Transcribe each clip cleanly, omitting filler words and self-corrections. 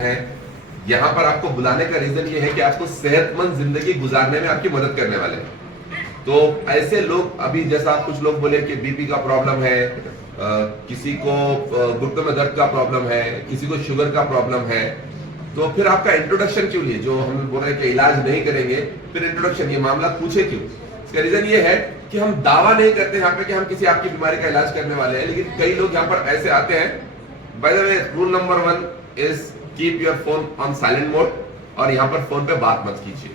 है। यहाँ पर आपको बुलाने का रीजन ये है कि आपको सेहतमंद जिंदगी गुजारने में आपकी मदद करने वाले हैं। तो ऐसे लोग, अभी जैसा कुछ लोग बोले कि बीपी का प्रॉब्लम है, किसी को घुटनों में दर्द का प्रॉब्लम है, किसी को शुगर का प्रॉब्लम है, तो फिर आपका इंट्रोडक्शन क्यों लिए? जो हम बोल रहे हैं कि इलाज नहीं करेंगे, फिर इंट्रोडक्शन, ये मामला पूछे क्यों? इसका रीजन ये है कि हम दावा नहीं करते यहाँ पे कि हम किसी आपकी बीमारी का इलाज करने वाले हैं, लेकिन कई लोग यहाँ पर ऐसे आते हैं। By the way, rule number 1 is keep your phone on silent mode, और यहाँ पर फोन पे बात मत कीजिए,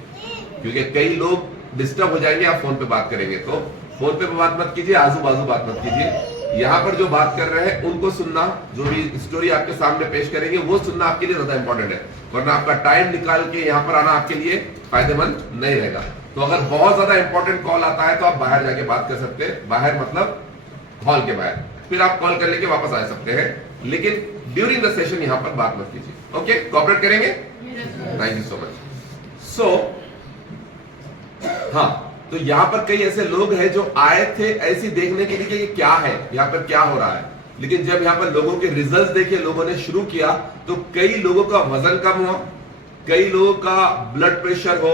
क्योंकि कई लोग डिस्टर्ब हो जाएंगे आप फोन पे बात करेंगे। तो फोन पे बात मत कीजिए, आजू बाजू बात मत कीजिए। यहाँ पर जो बात कर रहे हैं उनको सुनना, जो भी स्टोरी आपके सामने पेश करेंगे वो सुनना आपके लिए ज्यादा इंपॉर्टेंट है, वरना आपका टाइम निकाल के यहाँ पर आना आपके लिए फायदेमंद नहीं रहेगा। तो अगर बहुत ज्यादा इंपॉर्टेंट कॉल आता है तो आप बाहर जाके बात कर सकते हैं, बाहर मतलब हॉल के बाहर, फिर आप कॉल कर लेके वापस आ सकते हैं, लेकिन ड्यूरिंग द सेशन यहाँ पर बात मत कीजिए। ओके, कोऑपरेट करेंगे? Thank you so much. So हाँ, तो यहाँ पर कई ऐसे लोग हैं जो आए थे ऐसी देखने के लिए कि ये क्या है, यहाँ पर क्या हो रहा है, लेकिन जब यहाँ पर लोगों के रिजल्ट्स देखे, लोगों ने शुरू किया, तो कई लोगों का वजन कम हुआ, कई लोगों का ब्लड प्रेशर हो,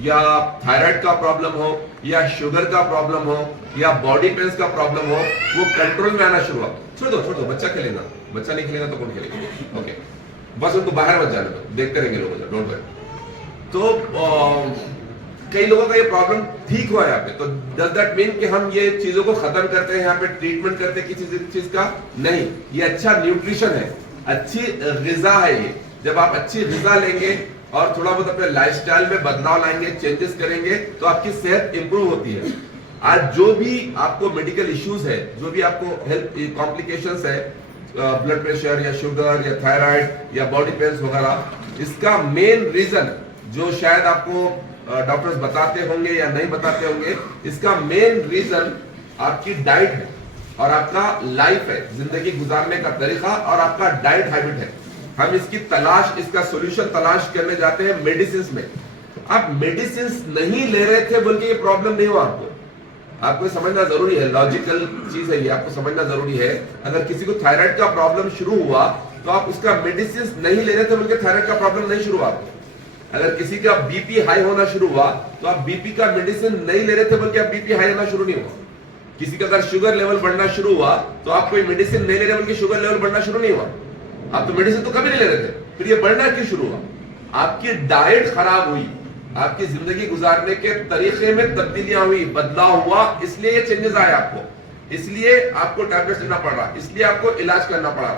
या थायराइड का प्रॉब्लम हो, या शुगर का प्रॉब्लम हो, या बॉडी पेन्स का प्रॉब्लम हो, वो कंट्रोल में आना शुरू हुआ। छोड़ दो, बच्चा खेलेगा, बच्चा नहीं खेलेगा तो कौन खेलेगा? ओके, बस उनको बाहर मत जाने दो, देखते रहेंगे लोग, डोंट वरी। तो कई लोगों का ये प्रॉब्लम ठीक हुआ यहाँ पे, तो डज दैट मीन कि हम ये चीजों को खत्म करते हैं, यहाँ पे ट्रीटमेंट करते हैं किसी चीज का? नहीं, ये अच्छा न्यूट्रिशन है, अच्छी ग़िज़ा है। ये जब आप अच्छी ग़िज़ा लेंगे और थोड़ा बहुत अपने लाइफस्टाइल में बदलाव लाएंगे, चेंजेस करेंगे, तो आपकी सेहत इंप्रूव होती है। आज जो भी आपको मेडिकल इश्यूज है, जो भी आपको हेल्थ कॉम्प्लिकेशंस है, ब्लड प्रेशर या शुगर या थायराइड या बॉडी पेन्स वगैरह, इसका मेन रीजन जो शायद आपको डॉक्टर्स बताते होंगे या नहीं बताते होंगे, इसका मेन रीजन आपकी डाइट है और आपका लाइफ है, जिंदगी गुजारने का तरीका और आपका डाइट हैबिट है। हम इसकी तलाश, इसका सॉल्यूशन तलाश करने जाते हैं मेडिसिन में। आप मेडिसिन नहीं ले रहे थे बोल के ये प्रॉब्लम नहीं हुआ आपको समझना जरूरी है, लॉजिकल चीज है ये, आपको समझना जरूरी है। अगर किसी को थायराइड का प्रॉब्लम शुरू हुआ तो आप उसका मेडिसिन नहीं ले रहे थे बोल के थायराइड का प्रॉब्लम नहीं शुरू हुआ आपको। अगर किसी का बीपी हाई होना शुरू हुआ तो आप बीपी का मेडिसिन नहीं ले रहे थे बल्कि आप बीपी हाई होना शुरू नहीं हुआ। किसी का अगर शुगर लेवल बढ़ना शुरू हुआ तो आप कोई मेडिसिन नहीं ले रहे बल्कि शुगर लेवल बढ़ना शुरू नहीं हुआ। आप तो मेडिसिन तो कभी नहीं ले रहे थे, फिर ये बढ़ना क्यों शुरू हुआ? आपकी डाइट खराब हुई, आपकी जिंदगी गुजारने के तरीके में तब्दीलियां हुई, बदलाव हुआ, इसलिए ये चेंजेस आए आपको, इसलिए आपको टैबलेट्स लेना पड़ रहा, इसलिए आपको इलाज करना पड़ा।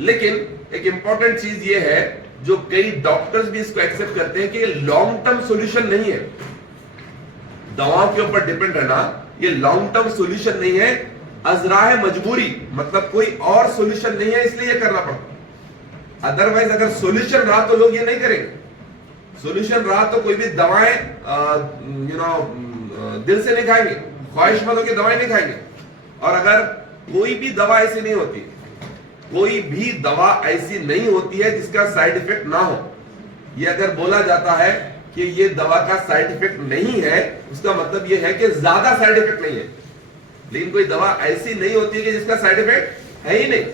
लेकिन एक इंपॉर्टेंट चीज ये है, जो कई डॉक्टर्स भी इसको एक्सेप्ट करते हैं कि ये लॉन्ग टर्म सॉल्यूशन नहीं है। दवाओं के ऊपर डिपेंड रहना ये लॉन्ग टर्म सॉल्यूशन नहीं है, अजराह मजबूरी, मतलब कोई और सॉल्यूशन नहीं है, इसलिए ये करना पड़ता। अदरवाइज अगर सॉल्यूशन रहा तो लोग ये नहीं करेंगे। सॉल्यूशन रहा तो कोई भी दवाएं दिल से नहीं खाएंगे, ख्वाहिशमंदों की दवाएं नहीं खाएंगे। और अगर कोई भी दवा ऐसी नहीं होती, कोई भी दवा ऐसी नहीं होती है जिसका साइड इफेक्ट ना हो। ये अगर बोला जाता है कि ये दवा का साइड इफेक्ट नहीं है, उसका मतलब ये है कि ज्यादा साइड इफेक्ट नहीं है। लेकिन कोई दवा ऐसी नहीं होती है कि जिसका साइड इफेक्ट है ही नहीं।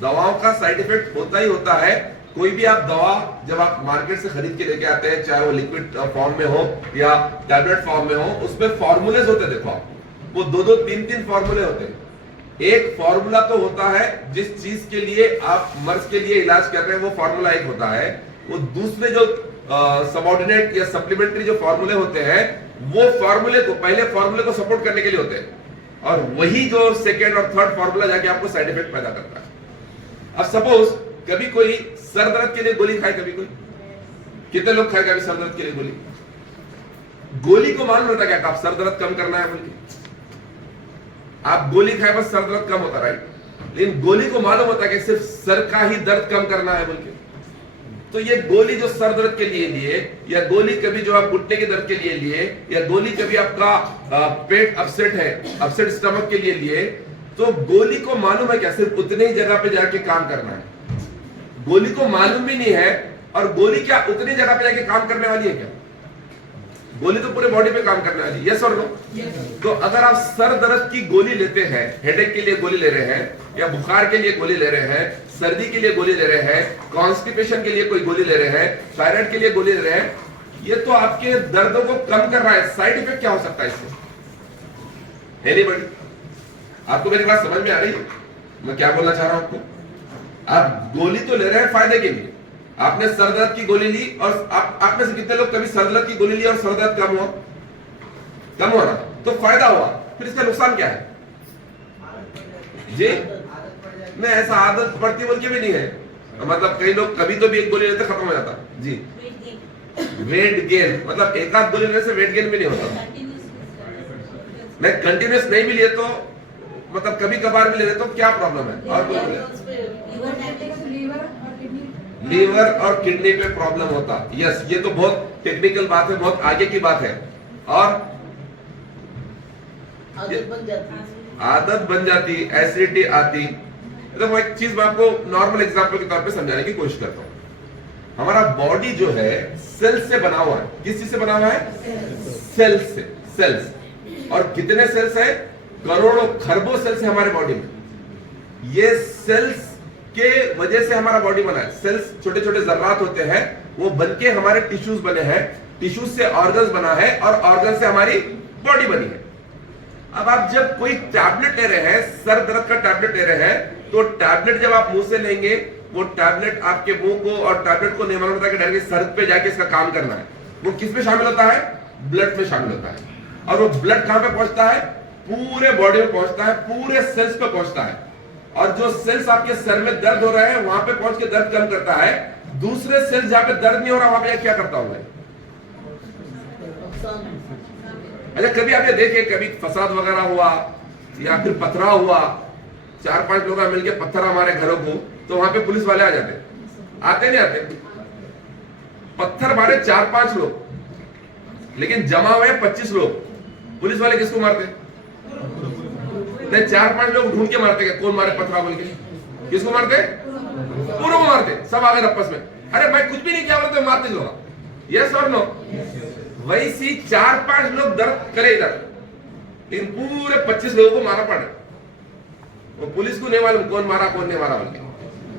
दवाओं का साइड इफेक्ट होता ही होता है। कोई भी आप दवा जब आप मार्केट से खरीद के लेके आते हैं, चाहे वो लिक्विड फॉर्म में हो या टैबलेट फॉर्म में हो, उसमें फॉर्मूलेज होते हैं। देखो आप, वो 2-2, 3-3 फॉर्मूले होते हैं। एक फॉर्मूला तो होता है जिस चीज के लिए आप मर्ज के लिए इलाज कर रहे हैं, वो फॉर्मूला एक होता है। वो दूसरे जो सबऑर्डिनेट या सप्लीमेंट्री जो फॉर्मूले होते हैं, वो फॉर्मूले को, पहले फॉर्मूले को सपोर्ट करने के लिए होते हैं, और वही जो सेकेंड और थर्ड फॉर्मूला जाके आपको साइड इफेक्ट पैदा करता है। अब सपोज कभी कोई सर दर्द के लिए गोली खाए, कभी कोई, कितने लोग खाए कभी सर दर्द के लिए गोली? गोली को मालूम होता क्या आप सर दर्द कम करना है बोल के आप गोली खाए बस सर दर्द कम होता, राइट? लेकिन गोली को मालूम होता है कि सिर्फ सर का ही दर्द कम करना है बोल के। तो ये गोली जो सर दर्द के लिए लिए, या गोली कभी जो आप घुटने के दर्द के लिए लिए, या गोली कभी आपका पेट अपसेट है, अपसेट स्टमक के लिए लिए, तो गोली को मालूम है क्या सिर्फ उतने ही जगह पे जाके काम करना है? गोली को मालूम भी नहीं है, और गोली क्या उतनी जगह पे जाके काम करने वाली है क्या? गोली तो पूरे बॉडी पे काम करने वाली, यस और नो? तो अगर आप सर दर्द की गोली लेते हैं, हेडेक के लिए गोली ले रहे हैं, या बुखार के लिए गोली ले रहे हैं, सर्दी के लिए गोली ले रहे हैं, कॉन्स्टिपेशन के लिए कोई गोली ले रहे हैं, थायराइड के लिए गोली ले रहे हैं, ये तो आपके दर्दों को कम कर रहा है। साइड इफेक्ट क्या हो सकता है इससे? एनीबॉडी? आपको मेरी बात समझ में आ रही है? मैं क्या बोलना चाह रहा हूं आपको? आप गोली तो ले रहे हैं फायदे के लिए, आपने सर दर्द की गोली ली, और आप में से कितने लोग कभी सर दर्द की गोली ली और सर दर्द कम हुआ? कम हुआ ना, तो फायदा हुआ। फिर इसका नुकसान क्या है जी? नहीं, ऐसा आदत पड़ती बोल के भी नहीं है, मतलब कई लोग कभी तो भी एक गोली लेते खत्म हो जाता जी। वेट गेन मतलब एक आध गोली लेने से वेट गेन भी नहीं होता। मैं कंटिन्यूस नहीं भी लिए तो मतलब कभी कभार भी ले लेता तो क्या प्रॉब्लम है? और लीवर और किडनी पे प्रॉब्लम होता, यस, ये तो बहुत टेक्निकल बात है, बहुत आगे की बात है। और आदत बन जाती, एसिडिटी आती। देखो एक चीज मैं आपको नॉर्मल एग्जांपल के तौर पे समझाने की कोशिश करता हूं। हमारा बॉडी जो है सेल्स से बना हुआ है। किस चीज से बना हुआ है? सेल्स से। सेल्स, और कितने सेल्स है? करोड़ों खरबों सेल्स है हमारे बॉडी में। ये सेल्स के वजह से हमारा बॉडी बना है। सेल्स छोटे छोटे जर्रात होते हैं, वो बनके हमारे टिश्यूज बने हैं, टिश्यूज से ऑर्गन्स बना है, और ऑर्गन से हमारी बॉडी बनी है। अब आप जब कोई टैबलेट ले रहे हैं, सर दर्द का टैबलेट ले रहे हैं, तो टैबलेट जब आप मुंह से लेंगे, वो टैबलेट आपके मुंह को और टैबलेट को नहीं मालूम होता कि डायरेक्ट सर पे जाके इसका काम करना है। वो किस में शामिल होता है? ब्लड में शामिल होता है। और वो ब्लड कहां पे पहुंचता है? पूरे बॉडी में पहुंचता है, पूरे सेल्स पे पहुंचता है। और जो सेल्स आपके सर में दर्द हो रहे हैं वहां पे पहुंच के दर्द कम करता है। दूसरे सेल्स जहां पे दर्द नहीं हो रहा वहां पे क्या करता हूं मैं? अच्छा, कभी आपने देखे कभी फसाद वगैरह हुआ या फिर पथराव हुआ, 4-5 लोग मिलके पत्थर हमारे घरों को, तो वहां पे पुलिस वाले आ जाते? आते नहीं आते? पत्थर मारे 4-5 लोग, लेकिन जमा हुए 25 लोग, पुलिस वाले किसको मारते? नहीं, 4-5 लोग ढूंढ के मारते। कौन मारे पत्थरा बोल के? किसको मारते? पूरों को मारते। सब आ गए आपस में, अरे भाई कुछ भी नहीं किया बोलते, मारते लोग। यस और नो? वैसी 4-5 लोग दर्द करे इधर, इन पूरे 25 लोगों को मारना पड़ा। वो पुलिस को नहीं मालूम कौन मारा कौन नहीं मारा बोल के।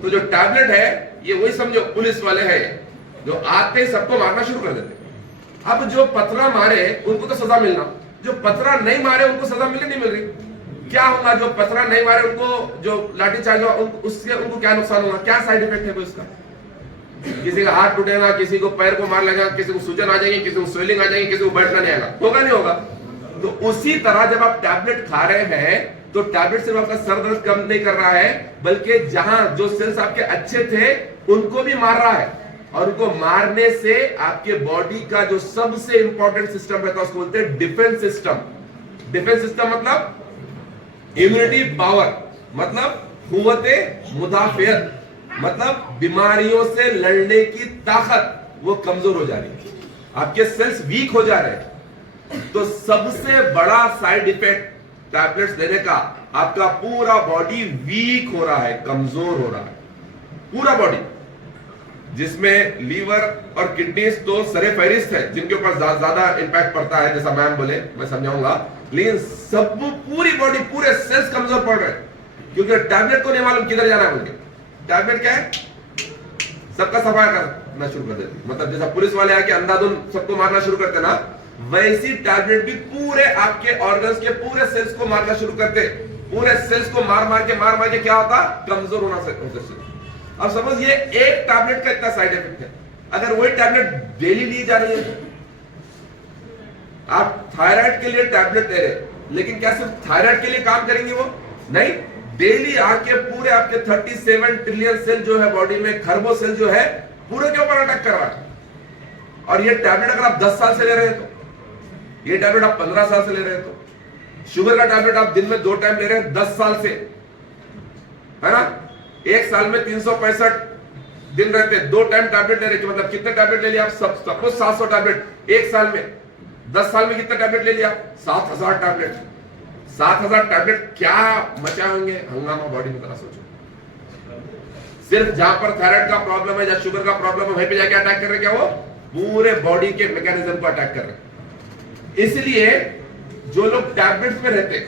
तो जो टैबलेट है ये वही समझो पुलिस वाले हैं, जो आते ही सबको मारना शुरू कर देते। अब जो पथरा मारे उनको तो सजा मिलना, जो पथरा नहीं मारे उनको सजा मिलने नहीं मिल रही। क्या होगा? जो पथरा नहीं मारे उनको जो लाठीचार्ज हुआ उससे उनको क्या नुकसान होगा? क्या साइड इफेक्ट है कोई उसका? किसी का हाथ टूटेगा, किसी को पैर को मार लगेगा, किसी को सूजन आ जाएगी, किसी को स्वेलिंग आ जाएगी, किसी को बैठना नहीं आएगा। होगा नहीं होगा? तो उसी तरह जब आप टैबलेट खा रहे हैं तो टैबलेट सिर्फ आपका सर दर्द कम नहीं कर रहा है, बल्कि जहां जो सेल्स आपके अच्छे थे उनको भी मार रहा है। और उनको मारने से आपके बॉडी का जो सबसे इंपॉर्टेंट सिस्टम रहता है उसको बोलते हैं डिफेंस सिस्टम। डिफेंस सिस्टम मतलब इम्यूनिटी पावर, मतलब कुव्वते मुदाफियत, मतलब बीमारियों से लड़ने की ताकत वो कमजोर हो जा रही है, आपके सेल्स वीक हो जा रहे हैं। तो सबसे बड़ा साइड इफेक्ट टैबलेट्स लेने का, आपका पूरा बॉडी वीक हो रहा है, कमजोर हो रहा है, पूरा बॉडी, जिसमें लीवर और किडनीज तो सरे फहरिस्त है, जिनके ऊपर ज्यादा इंपैक्ट पड़ता है, जैसा मैम बोले, मैं समझाऊंगा। लेकिन सब पूरी बॉडी, पूरे सेल्स कमजोर पड़ रहे हैं, क्योंकि टैबलेट को नहीं मालूम किधर जाना है बोल के। टैबलेट क्या है? सबका सफाया करना शुरू कर देती, मतलब जैसा पुलिस वाले आके अंधाधुंध सबको मारना शुरू करते ना, वैसी टैबलेट भी पूरे आपके ऑर्गन्स के पूरे सेल्स को मारना शुरू करते। पूरे सेल्स को मार मार के क्या होता? कमजोर होना शुरू। अब सपोज ये एक टैबलेट का इतना साइड इफेक्ट है, अगर वही टैबलेट डेली ली जा रही है, आप थायराइड के लिए टैबलेट ले रहे, लेकिन क्या सिर्फ थायराइड के लिए काम करेंगे वो? नहीं, डेली आके पूरे आपके 37 ट्रिलियन सेल जो है बॉडी में, खरबों सेल जो है, पूरे के ऊपर अटैक कर रहा है। और ये टैबलेट अगर आप 10 साल से ले रहे हैं तो, ये टैबलेट आप 15 साल से ले रहे हैं तो, शुगर का टैबलेट आप दिन में 2 टाइम ले रहे हैं 10 साल से, है ना? एक साल में 365 दिन रहते, 2 टाइम टैबलेट ले रहे, मतलब कितने टैबलेट ले लिया आप? सब 700 टैबलेट एक साल में। 10 साल में कितने टैबलेट ले लिया? 7000 टैबलेट। 7000 टैबलेट क्या मचा होंगे हंगामा बॉडी में, तरह सोचो। सिर्फ जहां पर थायराइड का प्रॉब्लम है, जहां शुगर का प्रॉब्लम है, वहीं पे जाके अटैक कर रहे, क्या वो पूरे बॉडी के मैकेनिज्म को अटैक कर रहे हैं। इसलिए जो लोग टैबलेट्स पे रहते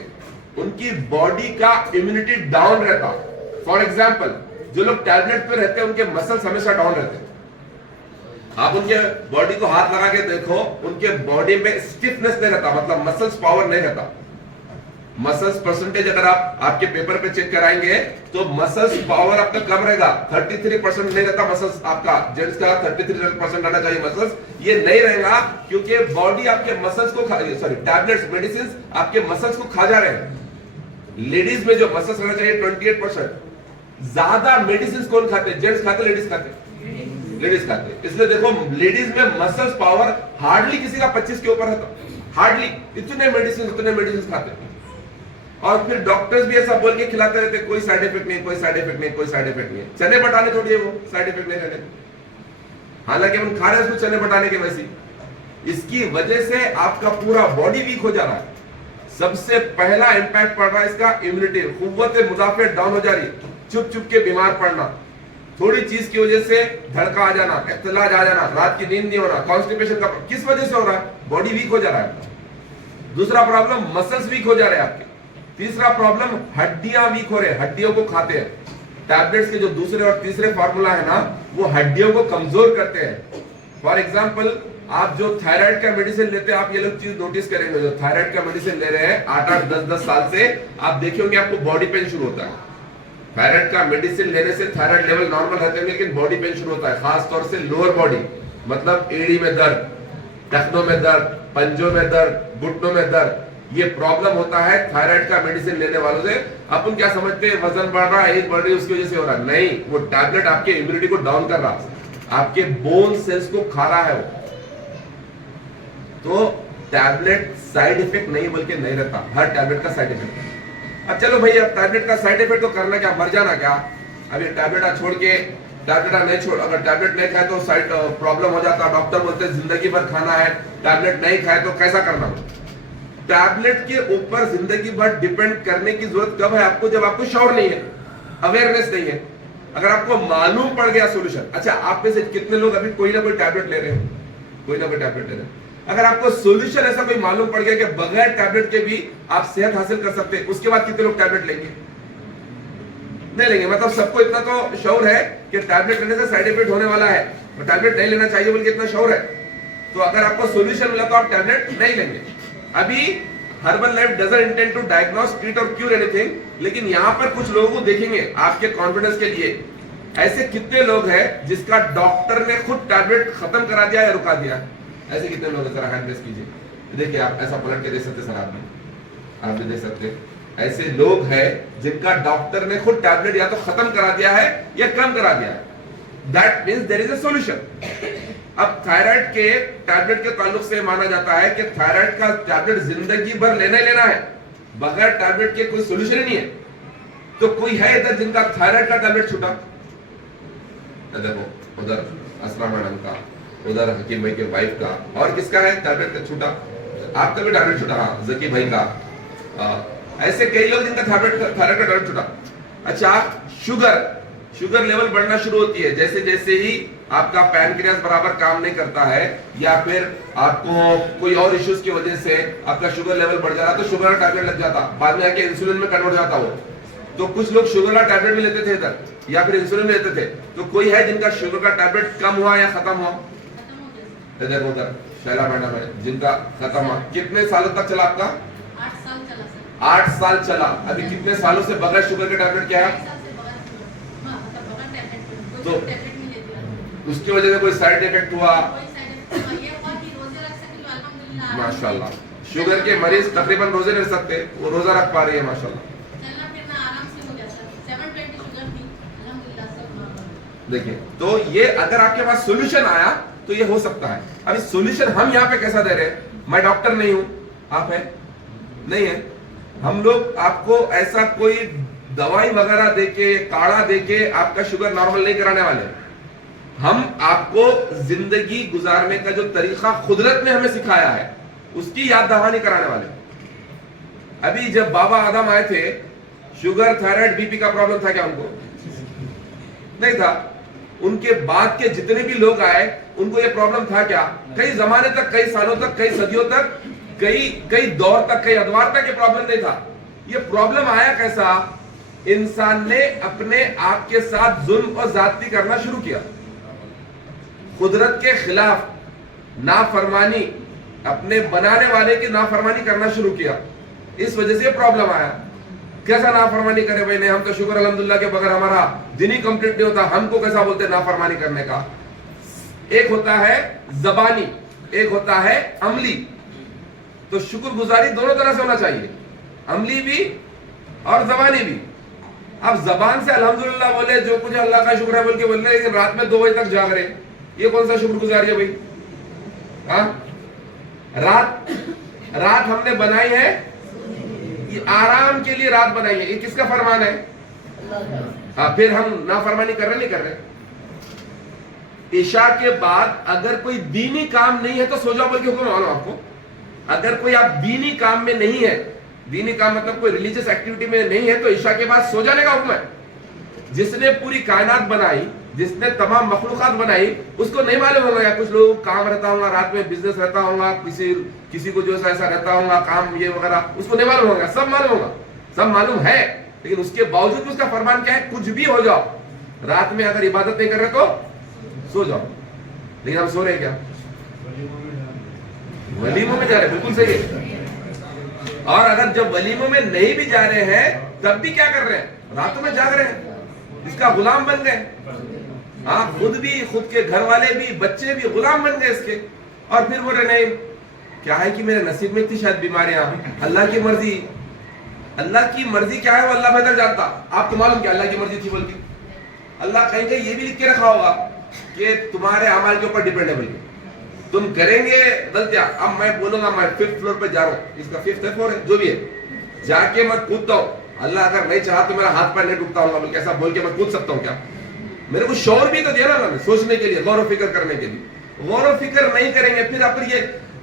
उनकी बॉडी का इम्यूनिटी डाउन रहता। फॉर एग्जाम्पल जो लोग टैबलेट पे रहते हैं उनके मसल्स हमेशा डाउन रहते हैं। आप उनके बॉडी को हाथ लगा के देखो, उनके बॉडी में स्टिफनेस नहीं रहता, मतलब मसल्स पावर नहीं रहता। मसल्स परसेंटेज अगर आप आपके पेपर पे चेक कराएंगे तो मसल्स पावर आपका कम रहेगा, 33% नहीं रहता मसल्स आपका। जेंट्स का 33% रहना चाहिए मसल्स, ये नहीं रहेगा क्योंकि बॉडी आपके मसल्स को टैबलेट्स मेडिसिन आपके मसल्स को खा जा रहे हैं। लेडीज में जो मसल्स रहना चाहिए 28%। ज्यादा मेडिसिन कौन खाते हैं? जेंट्स खाते, लेडीज खाते? लेडीज खाते। इसलिए देखो लेडीज में मसल्स पावर हार्डली किसी का 25 के ऊपर रहता, हार्डली। उतने मेडिसिन खाते हैं। और फिर डॉक्टर्स भी ऐसा बोल के खिलाते रहते, कोई साइड इफेक्ट नहीं, कोई साइड इफेक्ट नहीं, कोई साइड इफेक्ट नहीं। चने बटाने थोड़ी है वो साइड इफेक्ट नहीं रहने, हालांकि हम खा रहे हैं उसको चने बटाने के वैसी। इसकी वजह से आपका पूरा बॉडी वीक हो जा रहा है। सबसे पहला इंपैक्ट पड़ रहा है इसका इम्यूनिटी, कुव्वत मुदाफियत डाउन हो जा रही, चुप चुप के बीमार पड़ना, थोड़ी चीज की वजह से धड़का आ जाना, इख्तिलाज आ जाना, रात की नींद नहीं होना, कॉन्स्टिपेशन का। किस वजह से हो रहा है? बॉडी वीक हो जा रहा है। दूसरा प्रॉब्लम मसल्स वीक हो जा रहे हैं आपके। तीसरा प्रॉब्लम हड्डियां वीक हो रहे हैं, हड्डियों को खाते हैं। टैबलेट्स के जो दूसरे और तीसरे फार्मूला है ना, वो हड्डियों को कमजोर करते हैं। फॉर एग्जाम्पल आप जो थायराइड का मेडिसिन लेते हैं, आप ये लोग चीज नोटिस करेंगे, जो थायराइड का मेडिसिन ले रहे हैं 8-8, 10-10 साल से, आप देखेंगे आपको बॉडी पेन शुरू होता है। थायराइड का मेडिसिन लेने से थायराइड लेवल नॉर्मल रहते हैं, लेकिन बॉडी पेन शुरू होता है, खास तौर से लोअर बॉडी, मतलब एड़ी में दर्द, टखनों में दर्द, पंजों में दर्द, घुटनों में दर्द। ये प्रॉब्लम होता है थायराइड का मेडिसिन लेने वालों से। अपन क्या समझते हैं वजन बढ़ रहा है, एज बढ़ रही है, उसकी वजह से हो रहा है। नहीं, वो टैबलेट आपके इम्यूनिटी को डाउन कर रहा है, आपके बोन सेल्स को खा रहा है वो। तो टैबलेट साइड इफेक्ट नहीं बल्कि नहीं रहता, हर टैबलेट का साइड इफेक्ट है। अब चलो भाई, अब टैबलेट का साइड इफेक्ट तो करना क्या, मर जाना क्या? अब ये टैबलेट छोड़ के टैबलेट नहीं छोड़, अगर टैबलेट नहीं खाए तो साइड प्रॉब्लम हो जाता। डॉक्टर बोलते हैं जिंदगी भर खाना है, टैबलेट नहीं खाए तो कैसा करना? टैबलेट के ऊपर जिंदगी भर डिपेंड करने की जरूरत कब है आपको? जब आपको श्योर नहीं है, अवेयरनेस नहीं है। अगर आपको मालूम पड़ गया सोल्यूशन, अच्छा आप में से कितने लोग अभी कोई ना कोई टैबलेट ले रहे हैं, कोई ना कोई टैबलेट ले रहे हैं। अगर आपको सोल्यूशन ऐसा कोई मालूम पड़ गया कि बगैर टैबलेट के भी आप सेहत हासिल कर सकते हैं, उसके बाद कितने लोग टैबलेट लेंगे? नहीं लेंगे। मतलब सबको इतना तो श्योर है कि टैबलेट लेने से साइड इफेक्ट होने वाला है, और टैबलेट नहीं लेना चाहिए बोल के इतना श्योर है। तो अगर आपको सोल्यूशन मिला तो आप टैबलेट नहीं लेंगे। अभी Herbalife doesn't intend to diagnose, treat और क्यूर एनीथिंग, लेकिन यहां पर कुछ लोगों को देखेंगे आपके कॉन्फिडेंस के लिए। ऐसे कितने लोग हैं जिसका डॉक्टर ने खुद टैबलेट खत्म करा दिया या रुका दिया? ऐसे कितने लोग हैं? सर हैंड रेस कीजिए। देखिए आप ऐसा पलट के देख सकते सर, आप भी देख सकते। ऐसे लोग हैं जिनका डॉक्टर ने खुद टैबलेट या तो खत्म करा दिया है या कम करा दिया है। That means there is a solution. अब थायराइड के टैबलेट के ताल्लुक से माना जाता है कि थायराइड का टैबलेट जिंदगी भर लेना ही लेना है, बगैर टैबलेट के कोई सोल्यूशन ही नहीं है। तो कोई है इधर जिनका थायराइड का टैबलेट छूटा? देखो उधर असरा मैडम का, उधर हकीम भाई के वाइफ का, और किसका है टैबलेट का छूटा? आपका भी टैबलेट छूटा, हाँ जकी भाई का। ऐसे कई लोग जिनका थायराइड का टैबलेट छूटा। अच्छा शुगर लेवल बढ़ना शुरू होती है जैसे जैसे ही आपका पैनक्रियास बराबर काम नहीं करता है, या फिर आपको कोई और इश्यूज की वजह से आपका शुगर लेवल बढ़ जा रहा, तो शुगर का टैबलेट लग जाता, बाद में आके इंसुलिन में कन्वर्ट जाता वो। तो कुछ लोग शुगर का टैबलेट भी लेते थे इधर, या फिर इंसुलिन लेते थे। तो कोई है जिनका शुगर का टैबलेट कम हुआ या खत्म हुआ? इधर उधर शैला मैडम है जिनका खत्म हुआ। कितने सालों तक चला आपका? 8 साल चला सर। 8 साल चला। अभी कितने सालों से बगैर शुगर के टैबलेट क्या है? तो उसकी वजह से कोई साइड इफेक्ट हुआ? माशाल्लाह, शुगर के मरीज तकरीबन रोजे रह सकते, वो रोजा रख पा रही है माशाल्लाह। देखिए, तो ये अगर आपके पास सोल्यूशन आया तो ये हो सकता है। अभी सोल्यूशन हम यहाँ पे कैसा दे रहे हैं? मैं डॉक्टर नहीं हूं, आप है नहीं है। हम लोग आपको ऐसा कोई दवाई वगैरह देके, काढ़ा देके आपका शुगर नॉर्मल नहीं कराने वाले। हम आपको जिंदगी गुजारने का जो तरीका कुदरत ने हमें सिखाया है उसकी याद दहानी कराने वाले। अभी जब बाबा आदम आए थे, शुगर, थायराइड, बीपी का प्रॉब्लम था क्या उनको? नहीं था। उनके बाद के जितने भी लोग आए उनको ये प्रॉब्लम था क्या? कई जमाने तक, कई सालों तक, कई सदियों तक कई दौर तक, कई अदवार तक ये प्रॉब्लम नहीं था। ये प्रॉब्लम आया कैसा? इंसान ने अपने आप के साथ जुल्म और ज्यादती करना शुरू किया, कुदरत के खिलाफ नाफरमानी, अपने बनाने वाले की नाफरमानी करना शुरू किया। इस वजह से प्रॉब्लम आया। कैसा नाफरमानी करे भाई? नहीं, हम तो शुक्र अल्हम्दुलिल्लाह के बगैर हमारा दिन ही कंप्लीट नहीं होता। हमको कैसा बोलते नाफरमानी करने का? एक होता है जबानी, एक होता है अमली। तो शुक्रगुजारी दोनों तरह से होना चाहिए, अमली भी और जबानी भी। अब जबान से अल्हम्दुलिल्लाह बोले, जो कुछ अल्लाह का शुक्र है बोल के बोल रहे, लेकिन रात में 2 बजे तक जाग रहे, ये कौन सा शुक्रगुजारी है भाई? हाँ, रात हमने बनाई है, ये आराम के लिए रात बनाई है। ये किसका फरमान है? हाँ, फिर हम नाफरमानी कर रहे नहीं कर रहे? इशा के बाद अगर कोई दीनी काम नहीं है तो सो जाओ बोल के हुक्म मानो आपको। अगर कोई आप दीनी काम में नहीं है, दीनी काम मतलब कोई रिलीजियस एक्टिविटी में नहीं है, तो इशा के बाद सो जाने का हुक्म है। जिसने पूरी कायनात बनाई, जिसने तमाम मखलूकात बनाई, उसको नहीं मालूम होगा। या कुछ लोग काम रहता होगा, रात में बिजनेस रहता होगा, किसी को जो ऐसा रहता होगा काम ये वगैरह, उसको नहीं मालूम होगा। सब मालूम होगा, सब मालूम है, लेकिन उसके बावजूद उसका फरमान क्या है? कुछ भी हो जाओ, रात में अगर इबादत नहीं कर रहे तो सो जाओ। लेकिन हम सो रहे क्या? वलीमों में जा रहे, बिल्कुल सही है। और अगर जब वलीमों में नहीं भी जा रहे हैं तब भी क्या कर रहे हैं? रातों में जाग रहे हैं, इसका गुलाम बन गए। हाँ, खुद भी, खुद के घर वाले भी, बच्चे भी गुलाम बन गए इसके। और फिर बोल रहे नहीं, क्या है कि मेरे नसीब में थी शायद बीमारियां, अल्लाह की मर्जी। अल्लाह की मर्जी क्या है वो अल्लाह बेहतर जानता। आपको मालूम क्या अल्लाह की मर्जी थी बोल के? अल्लाह कहीं कहीं ये भी लिख के रखा होगा कि तुम्हारे अमाल के ऊपर डिपेंड है बोल के। तुम करेंगे गलतियां। अब मैं बोलूंगा मैं 5th फ्लोर पे जा रहा हूँ, इसका 5th है 4 है जो भी है, जाके मैं कूदता हूँ, अल्लाह अगर नहीं चाहा तो मेरा हाथ पैर नहीं टूटता होगा बोल के, ऐसा बोल के मैं कूद सकता हूँ क्या? मेरे को शौर भी तो दिया ना अल्लाह ने, सोचने के लिए, गौर फिक्र करने के लिए। गौर फिक्र नहीं करेंगे फिर आप ये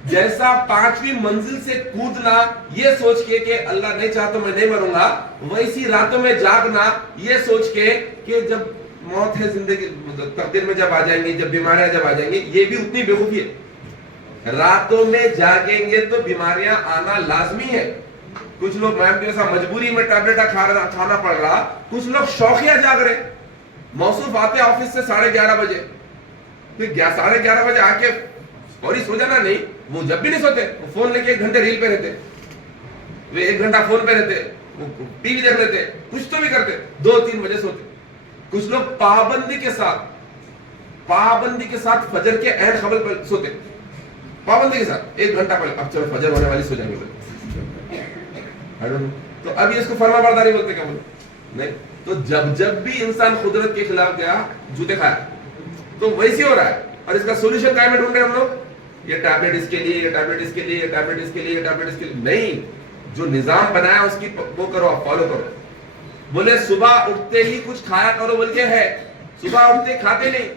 जैसा 5वीं मंजिल से कूदना ये सोच के कि अल्लाह नहीं चाहा तो मैं नहीं मरूंगा, वैसी रातों में जागना ये सोच के कि जब मौत है, जिंदगी तकदीर में जब आ जाएंगी, जब बीमारियां जब आ जाएंगी, ये भी उतनी बेवकूफी है। रातों में जागेंगे तो बीमारियां आना लाजमी है। कुछ लोग मैम के साथ मजबूरी में टैबलेट खाना पड़ रहा, कुछ लोग शौकिया जाग रहे। मौसूफ आते ऑफिस से 11:30 बजे, फिर 11:30 बजे आके और ही सो जाना नहीं, वो जब भी नहीं सोते, वो फोन लेके 1 घंटे रील पे रहते, वे 1 घंटा फोन पे रहते, वो टीवी देख लेते, कुछ तो भी करते, 2-3 बजे सोते। कुछ लोग पाबंदी के साथ फजर के ऐन खबर पर सोते, पाबंदी के साथ 1 घंटा पहले, अब चलो फजर होने वाली, सो जाएंगे। तो अभी इसको फर्मा बरदारी बोलते क्या? बोलो नहीं। तो जब भी इंसान कुदरत के खिलाफ गया, जूते खाया, तो वैसे हो रहा है। और इसका सोल्यूशन क्या में ढूंढ रहे हैं हम लोग? ये टैबलेट इसके लिए, ये टैबलेट इसके लिए, ये टैबलेट इसके लिए, ये टैबलेट इसके लिए। नहीं, जो निजाम बनाया उसकी वो करो, आप फॉलो करो। बोले सुबह उठते ही कुछ खाया करो बोल के है, सुबह उठते खाते नहीं।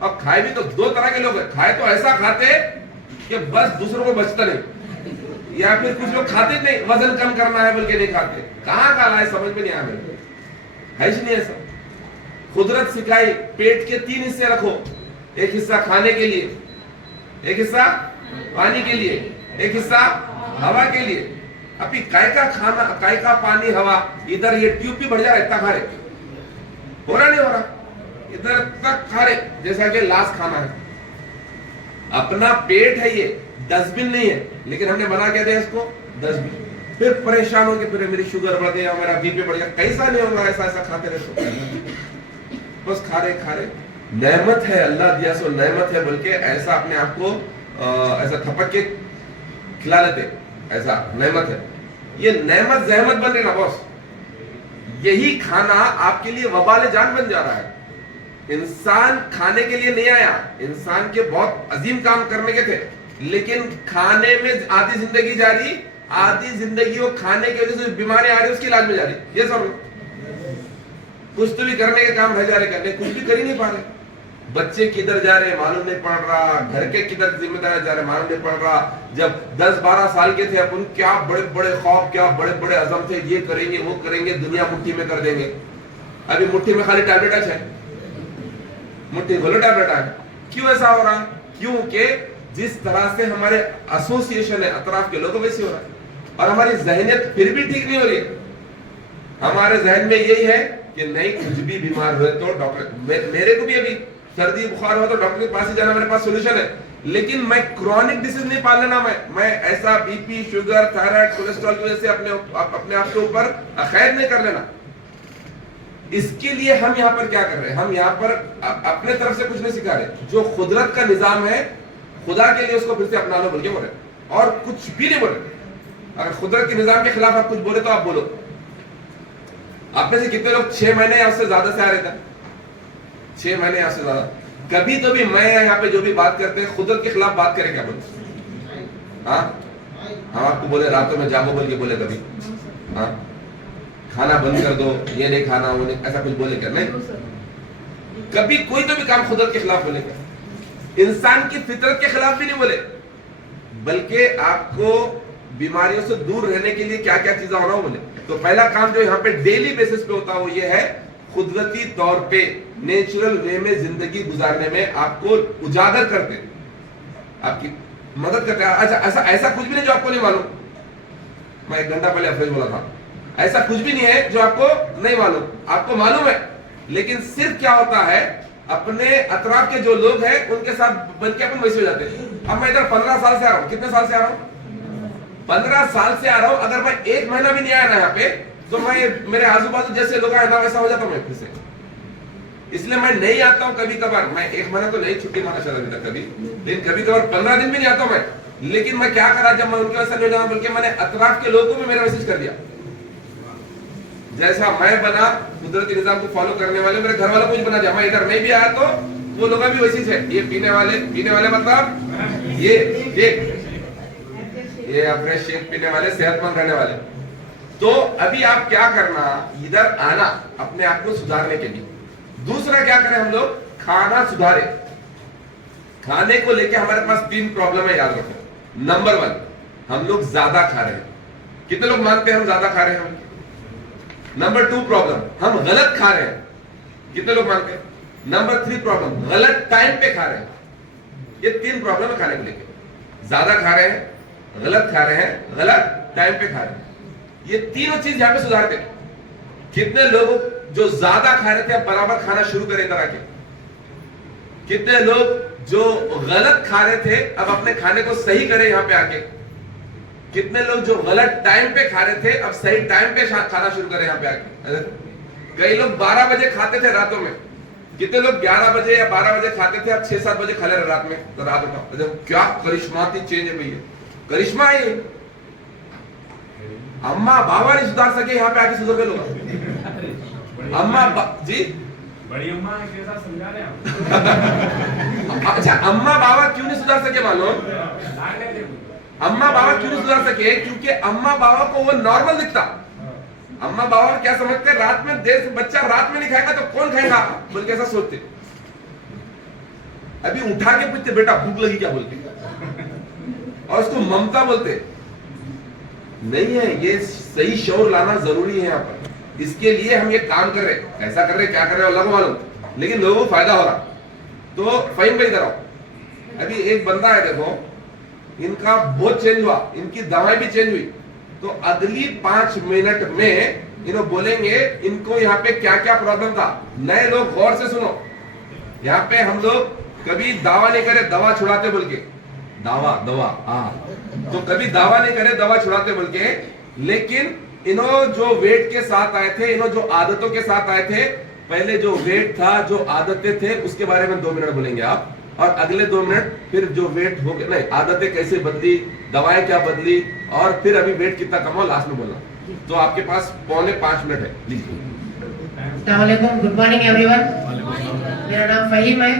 अब खाए भी तो 2 तरह के लोग हैं। खाए तो ऐसा खाते कि बस दूसरों को बचता नहीं, या फिर कुछ लोग खाते नहीं, वजन कम करना है बोल के नहीं खाते। कहाँ का है समझ में नहीं आ रहा है ही नहीं ऐसा। कुदरत सिखाई पेट के 3 हिस्से रखो, एक हिस्सा खाने के लिए, एक हिस्सा पानी के लिए, एक हिस्सा हवा के लिए। अभी काय का खाना, काय का पानी, हवा, इधर ये ट्यूब भी बढ़ जा रहा है, इतना खा रहे, हो रहा नहीं हो रहा, इधर तक खा रहे जैसा कि लाश खाना है। अपना पेट है, ये डस्टबिन नहीं है, लेकिन हमने बना क्या दिया इसको? डस्टबिन। फिर परेशान हो गए, फिर मेरी शुगर बढ़ गया, मेरा बीपी बढ़ गया। कैसा नहीं होगा ऐसा खाते रहे, बस खा रहे। नेमत है, अल्लाह दिया सो नेमत है बोल के ऐसा अपने आप को ऐसा थपक के खिला लेते, ऐसा नेमत है। ये नेमत जहमत बन रही ना बॉस। यही खाना आपके लिए वबाल जान बन जा रहा है। इंसान खाने के लिए नहीं आया, इंसान के बहुत अजीम काम करने के थे, लेकिन खाने में आधी जिंदगी जा रही, आधी जिंदगी वो खाने की वजह से बीमारी आ रही, उसके इलाज में जा रही। ये सब कुछ तो भी करने के काम रह जा रहे, करने कुछ भी कर ही नहीं पा रहे। बच्चे किधर जा रहे मालूम नहीं पड़ रहा, घर के किधर जिम्मेदार जा रहे मालूम नहीं पड़ रहा। जब 10-12 साल के थे अपन, क्या बड़े बड़े ख्वाब, क्या बड़े बड़े अज़म थे, ये करेंगे वो करेंगे, दुनिया मुट्ठी में कर देंगे। अभी मुट्ठी में खाली टैबलेट है, मुट्ठी खोलो टैबलेट है। क्यों ऐसा हो रहा? क्योंकि जिस तरह से हमारे एसोसिएशन है अतराफ के लोगों वैसे हो रहा है, और हमारी जहनियत फिर भी ठीक नहीं हो रही है। हमारे जहन में यही है कि नहीं, कुछ भी बीमार हुए तो डॉक्टर, मेरे को भी अभी सर्दी बुखार हुआ तो डॉक्टर के पास ही जाना, मेरे पास सोल्यूशन है, लेकिन मैं क्रॉनिक डिसीज नहीं पाल लेना। मैं ऐसा बीपी, शुगर, थायराइड, कोलेस्ट्रॉल की वजह से अपने आप के ऊपर खैर नहीं कर लेना। इसके लिए हम यहाँ पर क्या कर रहे हैं? हम यहाँ पर अपने तरफ से कुछ नहीं सिखा रहे, जो कुदरत का निजाम है खुदा के लिए उसको फिर से अपना लो बोल के बोले, और कुछ भी नहीं बोले। अगर कुदरत के निजाम के खिलाफ आप कुछ बोले तो आप बोलो। आप में से कितने लोग 6 महीने या उससे ज्यादा से आ रहे थे? 6 महीने या उससे ज्यादा। कभी तो भी मैं यहाँ पे जो भी बात करते हैं कुदरत के खिलाफ बात करें क्या बोले? हाँ, हम आपको बोले रातों में जागो बोल के बोले कभी? हाँ, खाना बंद कर दो, ये नहीं खाना, वो नहीं, ऐसा कुछ बोले क्या? नहीं, कभी कोई तो भी काम कुदरत के खिलाफ बोले क्या? इंसान की फितरत के खिलाफ भी नहीं बोले, बल्कि आपको बीमारियों से दूर रहने के लिए क्या क्या चीजें होना हो बोले। तो पहला काम जो यहाँ पे डेली बेसिस पे होता है वो ये है, कुदरती तौर पे नेचुरल वे में जिंदगी गुजारने में आपको उजागर करते, आपकी मदद करते हैं। अच्छा, ऐसा कुछ भी नहीं जो आपको नहीं मालूम। मैं 1 घंटा पहले अफरेज बोला था, ऐसा कुछ भी नहीं है जो आपको नहीं मालूम, आपको मालूम है। लेकिन सिर्फ क्या होता है, अपने अतराफ के जो लोग हैं उनके साथ बनके अपन वैसे हो जाते हैं। अब मैं इधर 15 साल से आ रहा हूँ, कितने साल से आ रहा हूँ? 15 साल से आ रहा हूँ। अगर मैं 1 महीना भी नहीं आया ना यहाँ पे, तो मैं मेरे आजू बाजू जैसे लोग आए ना वैसा हो जाता हूँ मैं फिर से। इसलिए मैं नहीं आता हूँ कभी कभार। मैं 1 महीना तो नहीं छुट्टी माना चला अभी तक कभी, लेकिन कभी कभार 15 दिन भी नहीं आता मैं। लेकिन मैं क्या करा, जब मैं उनके वैसा नहीं हो जाऊँ, बल्कि मैंने अतराफ के लोगों में मेरा मैसेज कर दिया। जैसा मैं बना कुदरती निजाम को फॉलो करने वाले, मेरे घर वालों को भी बना दिया। मैं इधर नहीं भी आया तो वो लोग भी वैसे है। ये पीने वाले मतलब ये अपने शेक पीने वाले, सेहतमंद रहने वाले। तो अभी आप क्या करना, इधर आना अपने आप को सुधारने के लिए। दूसरा क्या करें हम लोग, खाना सुधारे। खाने को लेके हमारे पास 3 प्रॉब्लम है, याद रखो। नंबर 1, हम लोग ज्यादा खा रहे हैं। कितने लोग मानते हैं हम ज्यादा खा रहे हैं? नंबर 2 प्रॉब्लम, हम गलत खा रहे हैं। कितने लोग मानते हैं? नंबर 3 प्रॉब्लम, गलत टाइम पे खा रहे हैं। ये 3 प्रॉब्लम है खाने को लेके। ज्यादा खा रहे हैं, गलत खा रहे हैं, गलत टाइम पे खा रहे हैं। ये तीनों चीज यहां पे सुधारते हैं। कितने लोग जो ज्यादा खा रहे थे अब बराबर खाना शुरू करें इधर आके? कितने लोग जो गलत खा रहे थे अब अपने खाने को सही करें यहां पे आके? कितने लोग जो गलत टाइम पे खा रहे थे अब सही टाइम पे खाना शुरू करें यहाँ पे आके? कई लोग 12 बजे खाते थे रातों में, कितने लोग 11 बजे या 12 बजे खाते थे, अब 6-7 बजे खा ले रहे रात में। तो रात में क्या करिश्माती चेंज है भैया, करिश्मा है। अम्मा बाबा नहीं सुधार सके, यहाँ पे आके सुधर गए लोग। अम्मा जी बड़ी अम्मा कैसा समझा रहे हैं? अच्छा, अम्मा बाबा क्यों नहीं सुधार सके मालूम? अम्मा बाबा क्यों नहीं सुधार सके? क्योंकि अम्मा बाबा को वो नॉर्मल दिखता। अम्मा बाबा क्या समझते, रात में देर से बच्चा रात में नहीं खाएगा तो कौन खाएगा, बोल के ऐसा सोचते। अभी उठा के पूछते बेटा भूख लगी क्या बोलते, और उसको ममता बोलते नहीं है। ये सही शौर लाना जरूरी है यहाँ पर। इसके लिए हम ये काम कर रहे हैं, ऐसा कर रहे, क्या कर रहे हैं अल्लाह को मालूम, लेकिन लोगों को फायदा हो रहा। तो फहीम भाई इधर आओ। अभी एक बंदा है देखो, इनका बहुत चेंज हुआ, इनकी दवाई भी चेंज हुई। तो अगली 5 मिनट में इन्हों बोलेंगे इनको यहाँ पे क्या क्या प्रॉब्लम था। नए लोग गौर से सुनो, यहाँ पे हम लोग कभी दावा नहीं करे दवा छुड़ाते बोल के, दवा तो कभी दावा नहीं करे दवा छुड़ाते बोल के। लेकिन इन्हों जो वेट के साथ आए थे, इन्हों जो आदतों के साथ आए थे, पहले जो वेट था, जो आदतें थे, उसके बारे में 2 मिनट बोलेंगे आप, और अगले 2 मिनट फिर जो वेट हो गया, नहीं आदतें कैसे बदली, दवाएं क्या बदली, और फिर अभी वेट कितना कमा लास्ट में बोलना। तो आपके पास 4.5 मिनट है, लीजिए। अस्सलामुअलैकुम, गुड मॉर्निंग एवरीवन। मेरा नाम फहीम है।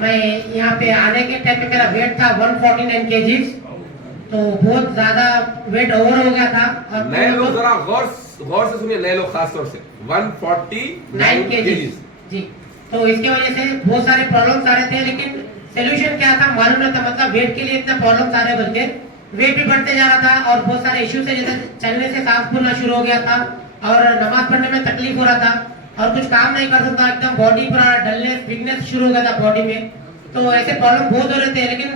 मैं यहाँ पे आने के टाइम पे मेरा वेट था 149 kg, तो बहुत ज्यादा वेट ओवर हो गया था। और नए लोग जरा गौर से सुनिए, नए लोग खास तौर से 149 kg जी। तो इसके वजह से बहुत सारे प्रॉब्लम्स आ रहे थे, लेकिन सोल्यूशन क्या था मालूम नहीं था। मतलब वेट के लिए इतने प्रॉब्लम्स आ रहे बोलते, वेट भी बढ़ते जा रहा था और बहुत सारे इश्यूज है, जैसे चलने से सांस फूलना शुरू हो गया था और नमाज पढ़ने में तकलीफ हो रहा था और कुछ काम नहीं कर सकता, एकदम बॉडी पूरा डलनेस वीकनेस शुरू हो गया था बॉडी में। तो ऐसे प्रॉब्लम बहुत हो रहे थे, लेकिन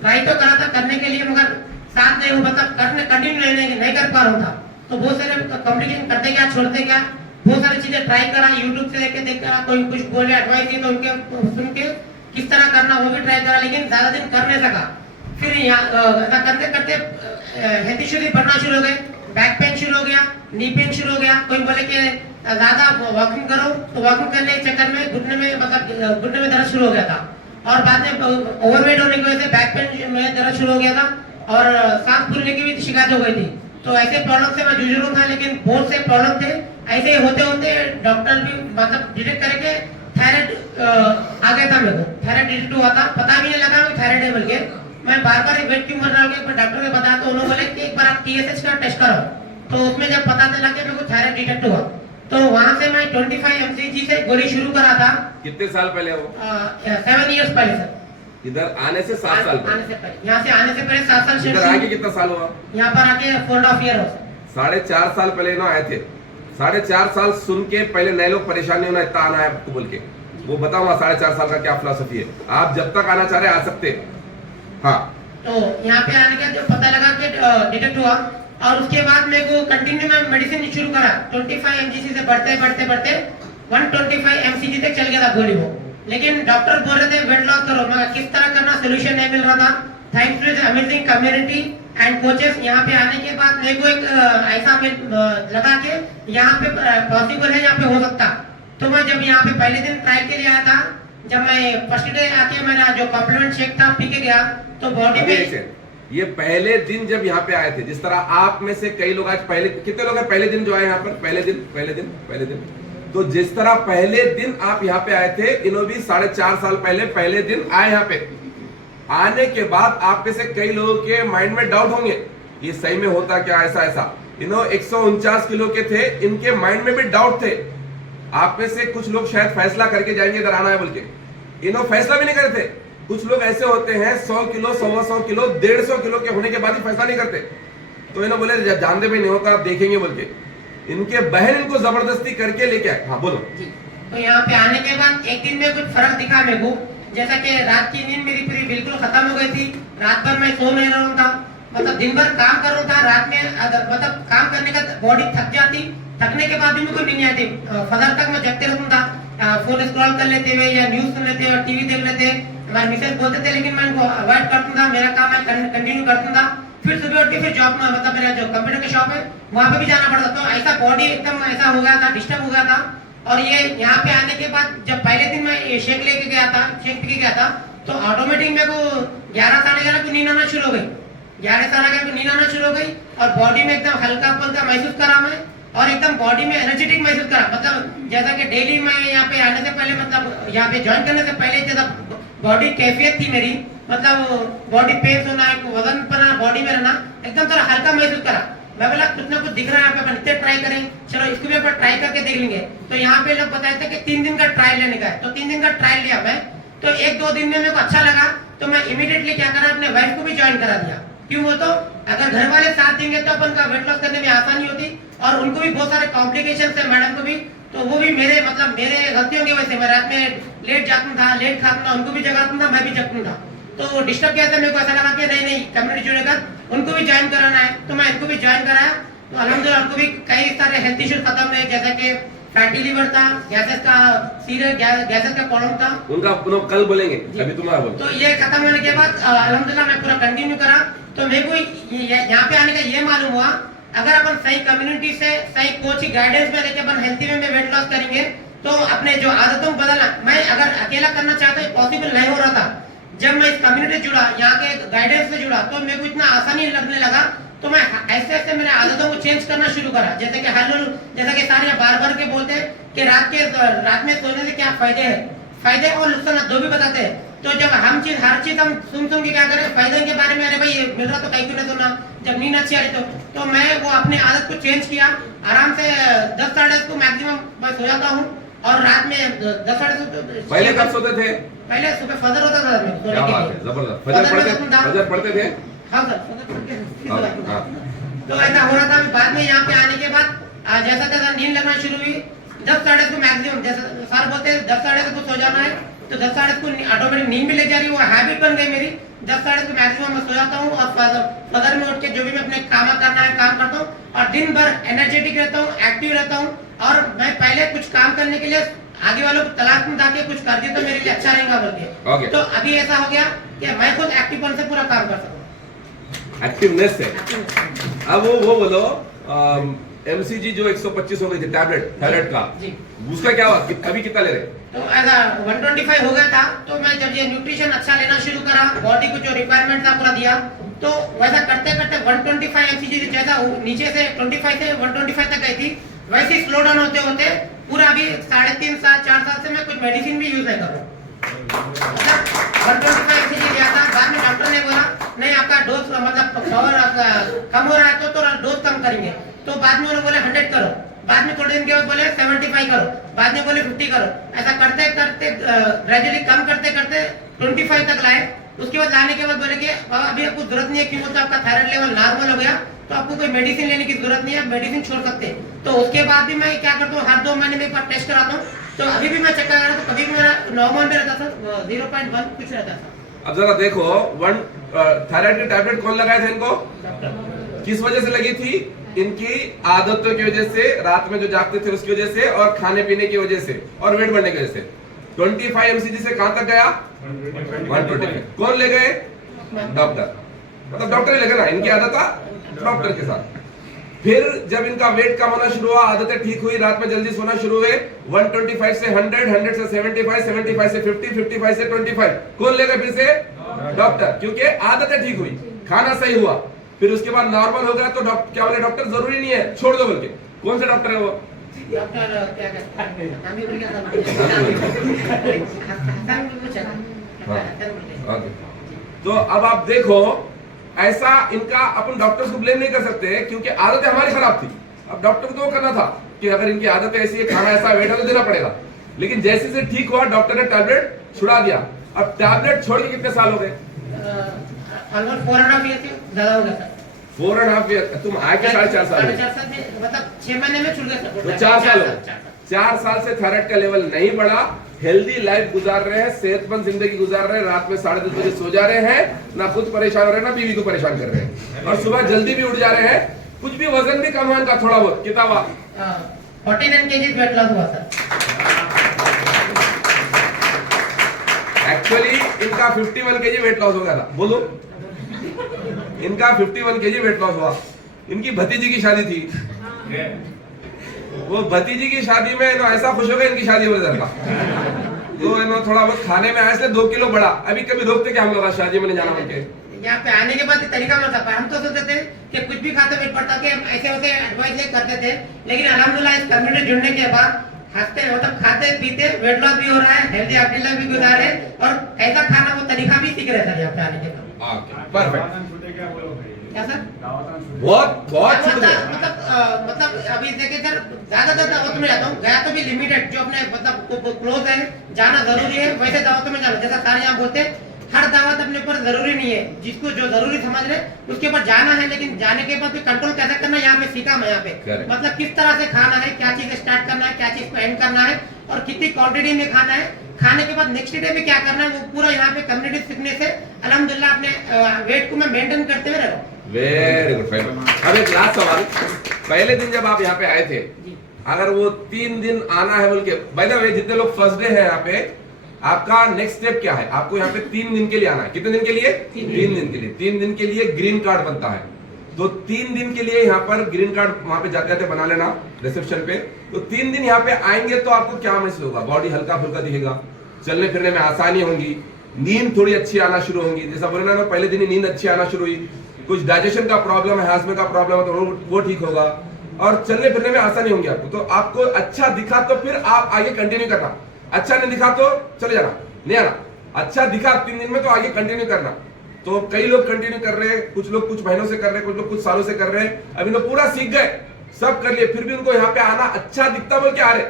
ट्राई तो करा था करने के लिए, मगर साथ नहीं, वो मतलब करने कंटिन्यू नहीं कर पा रहा था। तो बहुत सारे कॉम्प्लिकेशन करते क्या छोड़ते क्या, बहुत सारी चीजें ट्राई करा, यूट्यूब से देख करा, कोई कुछ बोले एडवाइस दी तो उनके सुन के किस तरह करना वो भी ट्राई करा, लेकिन ज्यादा दिन कर नहीं सका। फिर ऐसा करते करते हेल्थ इश्यूज बढ़ना शुरू हो गए, बैक पेन शुरू हो गया, नी पेन शुरू हो गया। कोई बोले कि ज्यादा वॉकिंग करो, तो वॉकिंग करने के चक्कर में घुटने में मतलब घुटने में दर्द शुरू हो गया था, और बाद में ओवरवेट होने की वजह से बैक पेन में दर्द शुरू हो गया था, और सांस फूलने की भी शिकायत हो गई थी। तो ऐसे प्रॉब्लम से मैं जूझ रहा था, लेकिन बहुत से प्रॉब्लम थे। ऐसे ही होते होते डॉक्टर भी मतलब डिटेक्ट करके थायराइड आ गया था मेरे को, थायराइड डिटेक्ट हुआ था, पता भी नहीं लगा मैं थायराइड है बोल के। मैं बार बार वेट क्यों कर रहा हूँ, डॉक्टर ने बताया तो उन्होंने बोले कि एक बार आप TSH का टेस्ट करो। तो उसमें जब पता चला कि मेरे को थायराइड डिटेक्ट हुआ, तो वहां से मैं 25 mcg से गोली शुरू करा था। कितने साल पहले वो? 7 years पहले सर। इधर आने से 7 साल आने से पहले, यहाँ से आने से पहले 7 साल से। इधर आके कितना साल हुआ? यहाँ पर आके 4.5 year हो सर। 4.5 साल पहले ना आए थे। 4.5 साल सुन के पहले नए लोग परेशानी होना, इतना आना है आपको बोल के, वो बताऊंगा 4.5 साल का क्या फिलॉसफी है। आप जब तक आना चाह रहे आ सकते हैं। हाँ, तो यहाँ पे आने का जो पता लगा कि डिटेक्ट हुआ, और उसके बाद मेरे को कंटिन्यू मैं मेडिसिन शुरू करा। 25 mgc से बढ़ते बढ़ते बढ़ते 125 mcg तक चल गया था गोली वो। लेकिन डॉक्टर बोल रहे थे वेट लॉस करो, मगर किस तरह करना सोल्यूशन नहीं मिल रहा था। Thanks to amazing community and coaches, यहाँ पे आने के बाद मेरे को एक ऐसा लगा कि यहाँ पे पॉसिबल है, यहाँ पे हो सकता। तो मैं जब यहाँ पे पहले दिन ट्राई के लिए आया था, जब मैं फर्स्ट डे आके मेरा जो कॉम्प्लीमेंट शेक था पी के गया, तो बॉडी में ये पहले दिन जब यहाँ पे आए थे, जिस तरह आप में से कई लोग आज पहले, कितने लोग हैं पहले दिन जो आए यहाँ पर? पहले दिन तो जिस तरह पहले दिन आप यहाँ पे आए थे, इन्हों भी 4.5 साल पहले दिन आए यहाँ पे। आने के बाद आप में से कई लोगों के माइंड में डाउट होंगे, ये सही में होता क्या, ऐसा। इन्हों 149 किलो के थे, इनके माइंड में भी डाउट थे। आप में से कुछ लोग शायद फैसला करके जाएंगे इधर आना है बोल के, इन्हों फैसला भी नहीं करे थे। कुछ लोग ऐसे होते हैं 100 किलो, 125 किलो, 150 किलो के होने के बाद ही फैसला नहीं करते। तो इन्हों बोले जानते भी नहीं होगा, आप देखेंगे बोल के। इनके बहन इनको जबरदस्ती करके लेके आए। हाँ बोलो। तो यहाँ पे आने के बाद एक दिन में कुछ फर्क दिखा मेरे को, जैसा कि रात की नींद मेरी पूरी बिल्कुल खत्म हो गई थी। रात भर मैं सो नहीं रहा था, मतलब दिन भर काम कर रहा था, रात में मतलब काम करने का बॉडी थक जाती, थकने के बाद भी मेरे को नींद नहीं आती। फजर तक मैं जगते रहता था, फोन स्क्रॉल कर लेते हुए या न्यूज सुन लेते और टीवी देख लेते। हमारे मिसेज बोलते थे, लेकिन मैं इनको अवॉइड करता था, मेरा काम मैं कंटिन्यू करता था। फिर सुबह उठ के फिर जॉब में, मतलब मेरा जो कंप्यूटर की शॉप है वहां पे भी जाना पड़ता। तो ऐसा बॉडी एकदम ऐसा हो गया था, डिस्टर्ब हो गया था। और ये यहाँ पे आने के बाद जब पहले दिन मैं ये शेक लेके गया था, शेक पी के गया था, तो ऑटोमेटिक मेरे को 11 साढ़े 11 को नींद आना शुरू हो गई। 11 साढ़े 11 को नींद आना शुरू हो गई, और बॉडी में एकदम हल्का फुल्का महसूस करा मैं, और एकदम बॉडी में एनर्जेटिक महसूस करा। मतलब जैसा कि डेली मैं यहाँ पे आने से पहले, मतलब यहाँ पे ज्वाइन करने से पहले जैसा बॉडी कैफियत थी मेरी, मतलब बॉडी पेन होना, वजन पर बॉडी में रहना, एकदम थोड़ा हल्का महसूस करा। मैं बोला कुछ ना कुछ दिख रहा है, यहाँ पे इतने ट्राई करें, चलो इसको भी अपन ट्राई करके देख लेंगे। तो यहाँ पे लोग बताए थे कि 3 दिन का ट्रायल लेने का है, तो 3 दिन का ट्रायल लिया मैं। तो 1-2 दिन में मेरे को अच्छा लगा, तो मैं इमीडिएटली क्या करा, अपने वाइफ को भी ज्वाइन करा दिया। क्यों वो, तो अगर घर वाले साथ देंगे तो अपन का वेट लॉस करने में आसानी होती, और उनको भी बहुत सारे कॉम्प्लिकेशन है, मैडम को भी। तो वो भी मेरे गलतियों की वजह से मैं रात में लेट जाता था, लेट खाता था, उनको भी जगाता था, मैं भी जगता था। तो डिस्टर्ब किया था, मेरे को ऐसा लगा कि नहीं कम्युनिटी जुड़ेगा, उनको भी ज्वाइन कराना है, तो मैं इनको भी ज्वाइन कराया। तो अल्हम्दुलिल्लाह उनको भी कई सारे हेल्थ इश्यूज खत्म हुए, जैसे कि फैटी लिवर था, गैसेस का सीरियस गैसेस का प्रॉब्लम था, उनका कल बोलेंगे, अभी तुम्हारा बोलो। तो ये खत्म होने के बाद अल्हम्दुलिल्लाह मैं पूरा कंटिन्यू करा। तो मेरे को यहाँ पे आने का ये मालूम हुआ, अगर अपन सही कम्युनिटी से, सही कोच की गाइडेंस में लेके अपन हेल्थी वे में वेट लॉस करेंगे, तो अपने जो आदतों को बदलना, मैं अगर अकेला करना चाहता पॉसिबल नहीं हो रहा था। जब मैं इस कम्युनिटी जुड़ा, यहाँ के गाइडेंस से जुड़ा, तो मेरे को इतना आसानी लगने लगा। तो मैं ऐसे मेरे आदतों को चेंज करना शुरू करा, जैसे कि जैसा कि सारे बार के बोलते हैं कि रात में सोने से क्या फायदे हैं, फायदे और नुकसान दो भी बताते हैं। तो जब हर चीज हम सुन के क्या करें, फायदे के बारे में, अरे भाई मिल रहा तो कहीं क्यों नहीं सुनना, जब नींद अच्छी आ रही तो मैं वो अपने आदत को चेंज किया। आराम से 10 साढ़े 10 को मैक्सिमम मैं सो जाता हूँ, और रात में 10 साढ़े 10। पहले कब सोते थे? पहले सुबह फजर होता था मेरे सोने के लिए। जबरदस्त। फजर पढ़ते थे? हाँ सर, फजर पढ़ के। तो ऐसा हो रहा था। बाद में यहाँ पे आने के बाद जैसा नींद लगना शुरू हुई, 10 साढ़े 10 को मैक्सिमम, जैसा सर बोलते बोलते हैं 10 को सो जाना है, तो 10 को ऑटोमेटिक नींद भी ले जा रही है, वो हैबिट बन गई मेरी। 10 को मैक्सिमम मैं सो जाता हूँ और फजर में उठ के जो भी मैं अपने काम करना है काम करता हूँ और दिन भर एनर्जेटिक रहता हूँ, एक्टिव रहता हूँ। और मैं पहले कुछ काम करने के लिए आगे वालों को तलाश में जाके कुछ कर दिया तो मेरे लिए अच्छा रहेगा बोल के। Okay. तो अभी ऐसा हो गया कि मैं खुद एक्टिव से पूरा काम कर सकूँ। एक्टिवनेस है। अब वो बोलो एमसीजी जो 125 हो गई थी टैबलेट थायराइड का, जी। उसका क्या हुआ? अभी कितना ले रहे? तो ऐसा 125 हो गया था, तो मैं जब ये न्यूट्रिशन अच्छा लेना शुरू करा, बॉडी को जो रिक्वायरमेंट था पूरा दिया, तो वैसा करते करते 125 एमसीजी जैसा नीचे से 25 से 125 तक गई थी, वैसे ही स्लो डाउन होते होते पूरा अभी 3.5 साल 4 साल से मैं कुछ मेडिसिन भी यूज नहीं कर रहा हूँ। मतलब 125 एमसीजी लिया था, बाद में डॉक्टर ने बोला नहीं आपका डोज मतलब पावर कम हो रहा है तो डोज कम करेंगे। तो बाद में उन्होंने बोले 100 करो, बाद में थोड़े दिन के बाद बोले 75 करो, बाद में बोले 50 करो। ऐसा करते करते ग्रेजुअली कम करते करते 25 तक लाए। उसके बाद लाने के बाद बोले कि बाबा अभी आपको जरूरत नहीं है, क्यों तो आपका थायराइड लेवल नॉर्मल हो गया, तो आपको कोई मेडिसिन लेने की जरूरत नहीं है, मेडिसिन छोड़ सकते हैं। तो उसके बाद भी मैं क्या करता हूँ, हर 2 महीने में एक बार टेस्ट कराता हूँ। तो अभी भी मैं चेक करा रहा हूँ, तो कभी भी मेरा नॉर्मल में रहता था, 0.1 कुछ रहता था। अब जरा देखो, थायराइड की टैबलेट कौन लगाए थे इनको? किस वजह से लगी थी? इनकी आदतों की वजह से, रात में जो जागते थे उसकी वजह से, और खाने पीने की वजह से, और वेट बढ़ने की वजह से। 25 एमसीजी से कहां तक गया? 125। कौन ले गए? डॉक्टर। मतलब डॉक्टर ही लगे ना, इनकी आदत था डॉक्टर के साथ। फिर जब इनका वेट कम होना शुरू हुआ, आदतें ठीक हुई, रात में जल्दी सोना शुरू हुए, 125 से 100, 100 से 75, 75 से 50, 55 से 25। कौन ले गए फिर से? डॉक्टर। क्योंकि आदतें ठीक हुई, खाना सही हुआ, फिर उसके बाद नॉर्मल हो गया। तो डॉक्टर क्या बोले? डॉक्टर जरूरी नहीं है, छोड़ दो बोल के। कौन से डॉक्टर है वो? डॉक्टर क्या कहते हैं, नाम ही भूल गया था। तो अब आप देखो, ऐसा इनका अपन डॉक्टर्स को ब्लेम नहीं कर सकते, क्योंकि आदतें हमारी खराब थी। अब डॉक्टर को तो करना था कि अगर इनकी आदतें ऐसी है, खाना ऐसा, वेट है, तो देना पड़ेगा। लेकिन जैसे से ठीक हुआ, डॉक्टर ने टैबलेट छुड़ा दिया। अब टैबलेट छोड़ के कितने साल हो गए? 4.5 ईयर ज्यादा हो गया सर। 4.5 ईयर। तुम आए के 4.5 साल में? 4.5 साल में मतलब 6 महीने में छूट गया सर। तो 4 साल हो। 4 साल से थायराइड का लेवल नहीं बढ़ा, हेल्दी लाइफ गुजार रहे हैं, सेहतमंद जिंदगी गुजार रहे हैं, रात में 10:30 बजे सो जा रहे हैं, ना खुद परेशान हो रहे हैं, ना बीवी को परेशान कर रहे हैं, और सुबह जल्दी भी उठ जा रहे हैं। कुछ भी वजन भी कम हुआ इनका, थोड़ा बहुत। कितना हुआ? 49 kg वेट लॉस हुआ सर। एक्चुअली इनका 51 kg वेट लॉस हो गया था। बोलो, इनका 51 kg वेट लॉस हुआ। इनकी भतीजी की शादी थी, वो भतीजी की शादी में ऐसा खुश हो गए, इनकी शादी हो जाता, तो थोड़ा बहुत खाने में आया, इसलिए 2 किलो बढ़ा। अभी कभी रोकते कि हम लोग शादी में नहीं जाना बोल के। यहाँ पे आने के बाद तरीका मिलता था, हम तो सोचते थे कि कुछ भी खाते वेट बढ़ता, कि ऐसे वैसे एडवाइस नहीं करते थे। लेकिन अल्हम्दुलिल्लाह इस कम्युनिटी जुड़ने के बाद हंसते मतलब खाते पीते वेट लॉस भी हो रहा है, हेल्दी एक्टिव लाइफ भी गुजार रहे, और ऐसा खाना वो तरीका भी सीख रहे थे यहाँ पे आने के बाद। परफेक्ट। क्या सर? बहुत छूट गया। मतलब अभी देखिए सर, ज्यादा दावत में जाता हूँ, गया तो भी लिमिटेड, जो अपने मतलब क्लोज है, जाना जरूरी है, वैसे दावतों में जाना। जैसा सारे यहाँ बोलते हैं, हर दावत अपने ऊपर जरूरी नहीं है, जिसको जो जरूरी समझ रहे उसके ऊपर जाना है, लेकिन जाने के बाद भी कंट्रोल कैसे करना है यहाँ पे सीखा मैं। यहाँ पे मतलब किस तरह से खाना है, क्या चीज स्टार्ट करना है, क्या चीज को एंड करना है, और कितनी क्वांटिटी में खाना है, खाने के बाद नेक्स्ट डे में क्या करना है, वो पूरा यहाँ पे कम्युनिटी सीखने से अल्हम्दुलिल्लाह अपने वेट को मैं मेंटेन करते हुए रह रहा हूँ। Very good. अब एक लास्ट सवाल, पहले दिन जब आप यहाँ पे आए थे, अगर वो 3 दिन आना है बोल के, बाय द वे जितने लोग फर्स्ट डे है यहाँ पे, आपका नेक्स्ट स्टेप क्या है? आपको यहाँ पे 3 दिन के लिए आना है। कितने दिन के लिए? 3 दिन के लिए। 3 दिन के लिए ग्रीन कार्ड बनता है, तो 3 दिन के लिए यहाँ पर ग्रीन कार्ड वहां पे जाते जाते बना लेना रिसेप्शन पे। तो 3 दिन यहाँ पे आएंगे तो आपको क्या महसूस होगा? बॉडी हल्का फुल्का दिखेगा, चलने फिरने में आसानी होगी, नींद थोड़ी अच्छी आना शुरू होगी। जैसा बोले ना, पहले दिन ही नींद अच्छी आना शुरू हुई, कुछ डाइजेशन का प्रॉब्लम है, हाजमे का प्रॉब्लम है, तो वो ठीक होगा, और चलने फिरने में आसानी होगी आपको। तो आपको अच्छा दिखा तो फिर आप आगे कंटिन्यू करना, अच्छा नहीं दिखा तो चले जाना, नहीं आना। अच्छा दिखा 3 दिन में तो आगे कंटिन्यू करना। तो कई लोग कंटिन्यू कर रहे हैं, कुछ लोग कुछ महीनों से कर रहे हैं, कुछ लोग कुछ सालों से कर रहे हैं। अभी लोग पूरा सीख गए, सब कर लिए, फिर भी उनको यहाँ पे आना अच्छा दिखता बोल के आ रहे।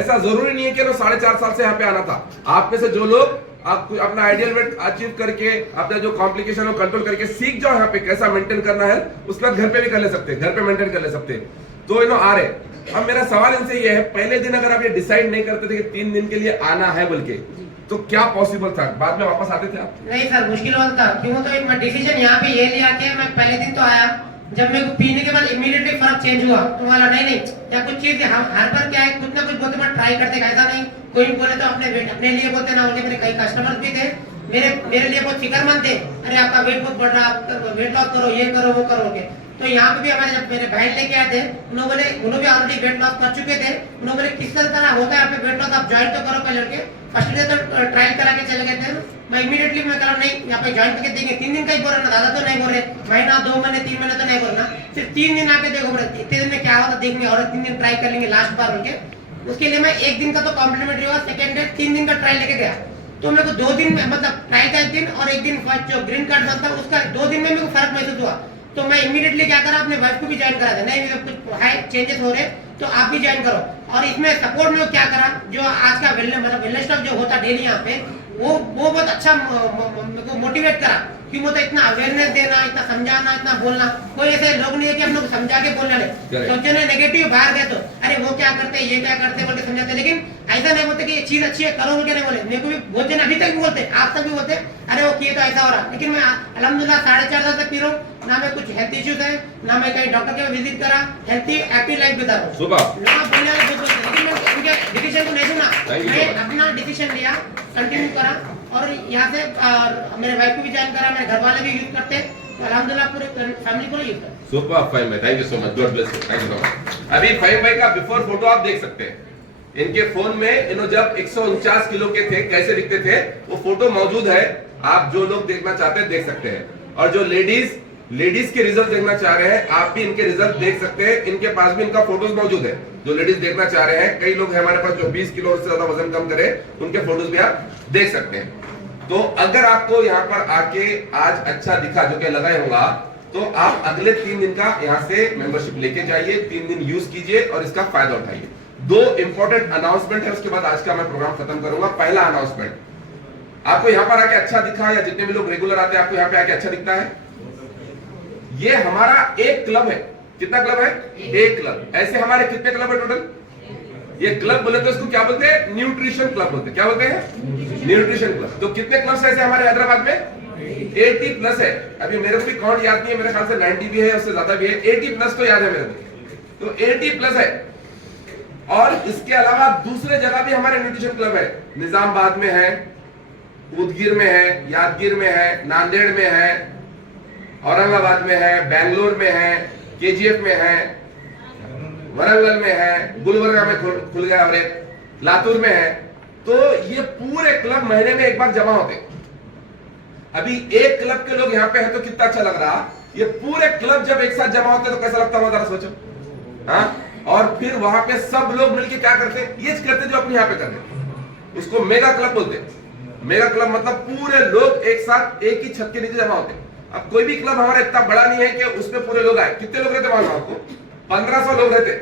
ऐसा जरूरी नहीं है कि 4.5 साल से यहाँ पे आना था। आप में से जो लोग आप अपना आइडियल वेट अचीव करके, अपना जो कॉम्प्लिकेशन हो कंट्रोल करके सीख जाओ यहाँ पे कैसा मेंटेन करना है, उसके बाद घर पे भी कर ले सकते हैं, घर पे मेंटेन कर ले सकते हैं। तो आ रहे अब मेरा सवाल इनसे ये है, पहले दिन अगर आप ये डिसाइड नहीं करते थे कि 3 दिन के लिए आना है बोल के, तो क्या पॉसिबल था? बाद में वापस आते थे आप? नहीं सर, मुश्किल होता था। क्यों? तो एक मैं डिसीजन यहाँ पे ये लिया कि मैं पहले दिन तो आया, जब मेरे को पीने के बाद इमीडिएटली फर्क चेंज हुआ तो वाला नहीं या कुछ चीज हर बार क्या है, कुछ ना कुछ बोलते मैं ट्राई करते, ऐसा नहीं कोई बोले तो अपने लिए बोलते ना, उनके मेरे कई कस्टमर्स भी थे मेरे लिए बहुत फिक्रमंद थे, अरे आपका वेट बहुत बढ़ रहा है, आप वेट लॉस करो, ये करो वो करोगे। तो यहाँ पे भी हमारे जब मेरे बहन लेके आए थे, उन्होंने भी ऑलरेडी वेट लॉस कर चुके थे, उन्होंने किस तरह होता है यहाँ पे वेट लॉस, आप ज्वाइन तो करो पहले के। फर्स्ट डे तो ट्रायल करा के चले गए थे, मैं इमीडिएटली मैं कहा नहीं यहाँ पे ज्वाइन करके देंगे। 3 दिन का ही बोल रहे ना, ज्यादा तो नहीं बोल रहे, महीना 2 महीने 3 महीने तो नहीं बोलना, सिर्फ 3 दिन आके देखो बोले, इतने दिन में क्या होता देखेंगे और 3 दिन ट्राई कर लेंगे लास्ट बार उनके। उसके लिए मैं 1 दिन का तो कॉम्प्लीमेंट्री हुआ, सेकेंड डे 3 दिन का ट्रायल लेके गया। तो मेरे को 2 दिन में मतलब ट्रायल का 1 दिन और 1 दिन जो ग्रीन कार्ड बनता है उसका 2 दिन में मेरे को फर्क महसूस हुआ। तो मैं इमीडिएटली क्या करा, अपने वाइफ को भी ज्वाइन करा था, नहीं कुछ हाई चेंजेस हो रहे तो आप भी ज्वाइन करो। और इसमें सपोर्ट में क्या करा, जो आज का वेलनेस स्टॉक जो होता डेली यहाँ पे, वो बहुत अच्छा मेरे को मोटिवेट करा। क्यों होता इतना अवेयरनेस देना, इतना समझाना, इतना बोलना, कोई ऐसे लोग नहीं है कि हम लोग समझा के बोलने लगे। सोचे ने नेगेटिव बाहर गए तो अरे वो क्या करते हैं, ये क्या करते हैं बोल के समझाते, लेकिन ऐसा नहीं बोलते कि ये चीज अच्छी है करो बोल के नहीं बोले। मेरे को भी बोलते अभी तक भी बोलते, आप तक भी बोलते, अरे वो किए तो ऐसा हो रहा। लेकिन मैं अल्हम्दुलिल्लाह 4.5 साल तक पी रहा हूँ, ना मैं कुछ हेल्थ इश्यूज है, ना मैं कहीं डॉक्टर के विजिट करा, हेल्थी एक्टिव लाइफ बिता रहा हूँ। सुबह लोग बोलने वाले बहुत बोलते, लेकिन मैं उनके डिसीजन को नहीं सुना, मैं अपना डिसीजन लिया, कंटिन्यू करा और यहाँ से मेरे वाइफ को भी ज्वाइन करा, मेरे घर वाले भी यूज करते, तो अल्हम्दुलिल्लाह पूरे फैमिली को यूज करते। सुपर फाइन भाई, thank you so much, God bless you, thank you so much. अभी फाइन भाई का बिफोर फोटो आप देख सकते हैं। इनके फोन में इन्हों जब 149 किलो के थे कैसे दिखते थे वो फोटो मौजूद है, आप जो लोग देखना चाहते हैं देख सकते हैं। और जो लेडीज के रिजल्ट देखना चाह रहे हैं आप भी इनके रिजल्ट देख सकते हैं, इनके पास भी इनका फोटोज मौजूद है। जो लेडीज देखना चाह रहे हैं, कई लोग हैं हमारे पास जो 20 किलो से ज्यादा वजन कम करे, उनके फोटोज भी आप देख सकते हैं। तो अगर आपको यहाँ पर आके आज अच्छा दिखा जो कि लगाए होगा, तो आप अगले 3 दिन का यहाँ से मेंबरशिप लेके जाइए, 3 दिन यूज कीजिए और इसका फायदा उठाइए। 2 इंपॉर्टेंट अनाउंसमेंट है, उसके बाद आज का मैं प्रोग्राम खत्म करूंगा। पहला अनाउंसमेंट, आपको यहाँ पर आके अच्छा दिखा या जितने भी लोग रेगुलर आते हैं आपको यहाँ पे आके अच्छा दिखता है, ये हमारा एक क्लब है। कितना क्लब है? एक क्लब। ऐसे हमारे कितने क्लब है टोटल? ये क्लब बोले तो इसको क्या बोलते हैं? न्यूट्रिशन क्लब बोलते हैं। क्या बोलते हैं? Nutrition club. तो कितने क्लब्स ऐसे हमारे हैदराबाद में? 80 प्लस है। अभी मेरे को भी काउंट याद नहीं है, मेरे ख्याल से 90 भी है, उससे ज्यादा भी है, 80 प्लस तो याद है मेरे को। तो 80 प्लस है। और इसके अलावा दूसरे जगह भी हमारे न्यूट्रिशन क्लब है, निजामाबाद में है, उदगीर में है, यादगीर में है, नांदेड़ में है, औरंगाबाद में है, बेंगलोर में है, केजीएफ में है, वरंगल में है, गुलबर्गा में खुल गया और एक लातूर में है। तो ये पूरे क्लब महीने में एक बार जमा होते। अभी एक क्लब के लोग यहाँ पे हैं तो कितना अच्छा लग रहा, ये पूरे क्लब जब एक साथ जमा होते तो कैसा लगता होगा जरा सोचो। हाँ, और फिर वहां पे सब लोग मिलके क्या करते, ये करते जो अपने यहाँ पे करते, उसको मेगा क्लब बोलते। मेगा क्लब मतलब पूरे लोग एक साथ एक ही छत के नीचे जमा होते। अब कोई भी क्लब हमारा इतना बड़ा नहीं है कि उसमें पूरे लोग आए। कितने लोग रहते वहां आपको? 1500 लोग रहते।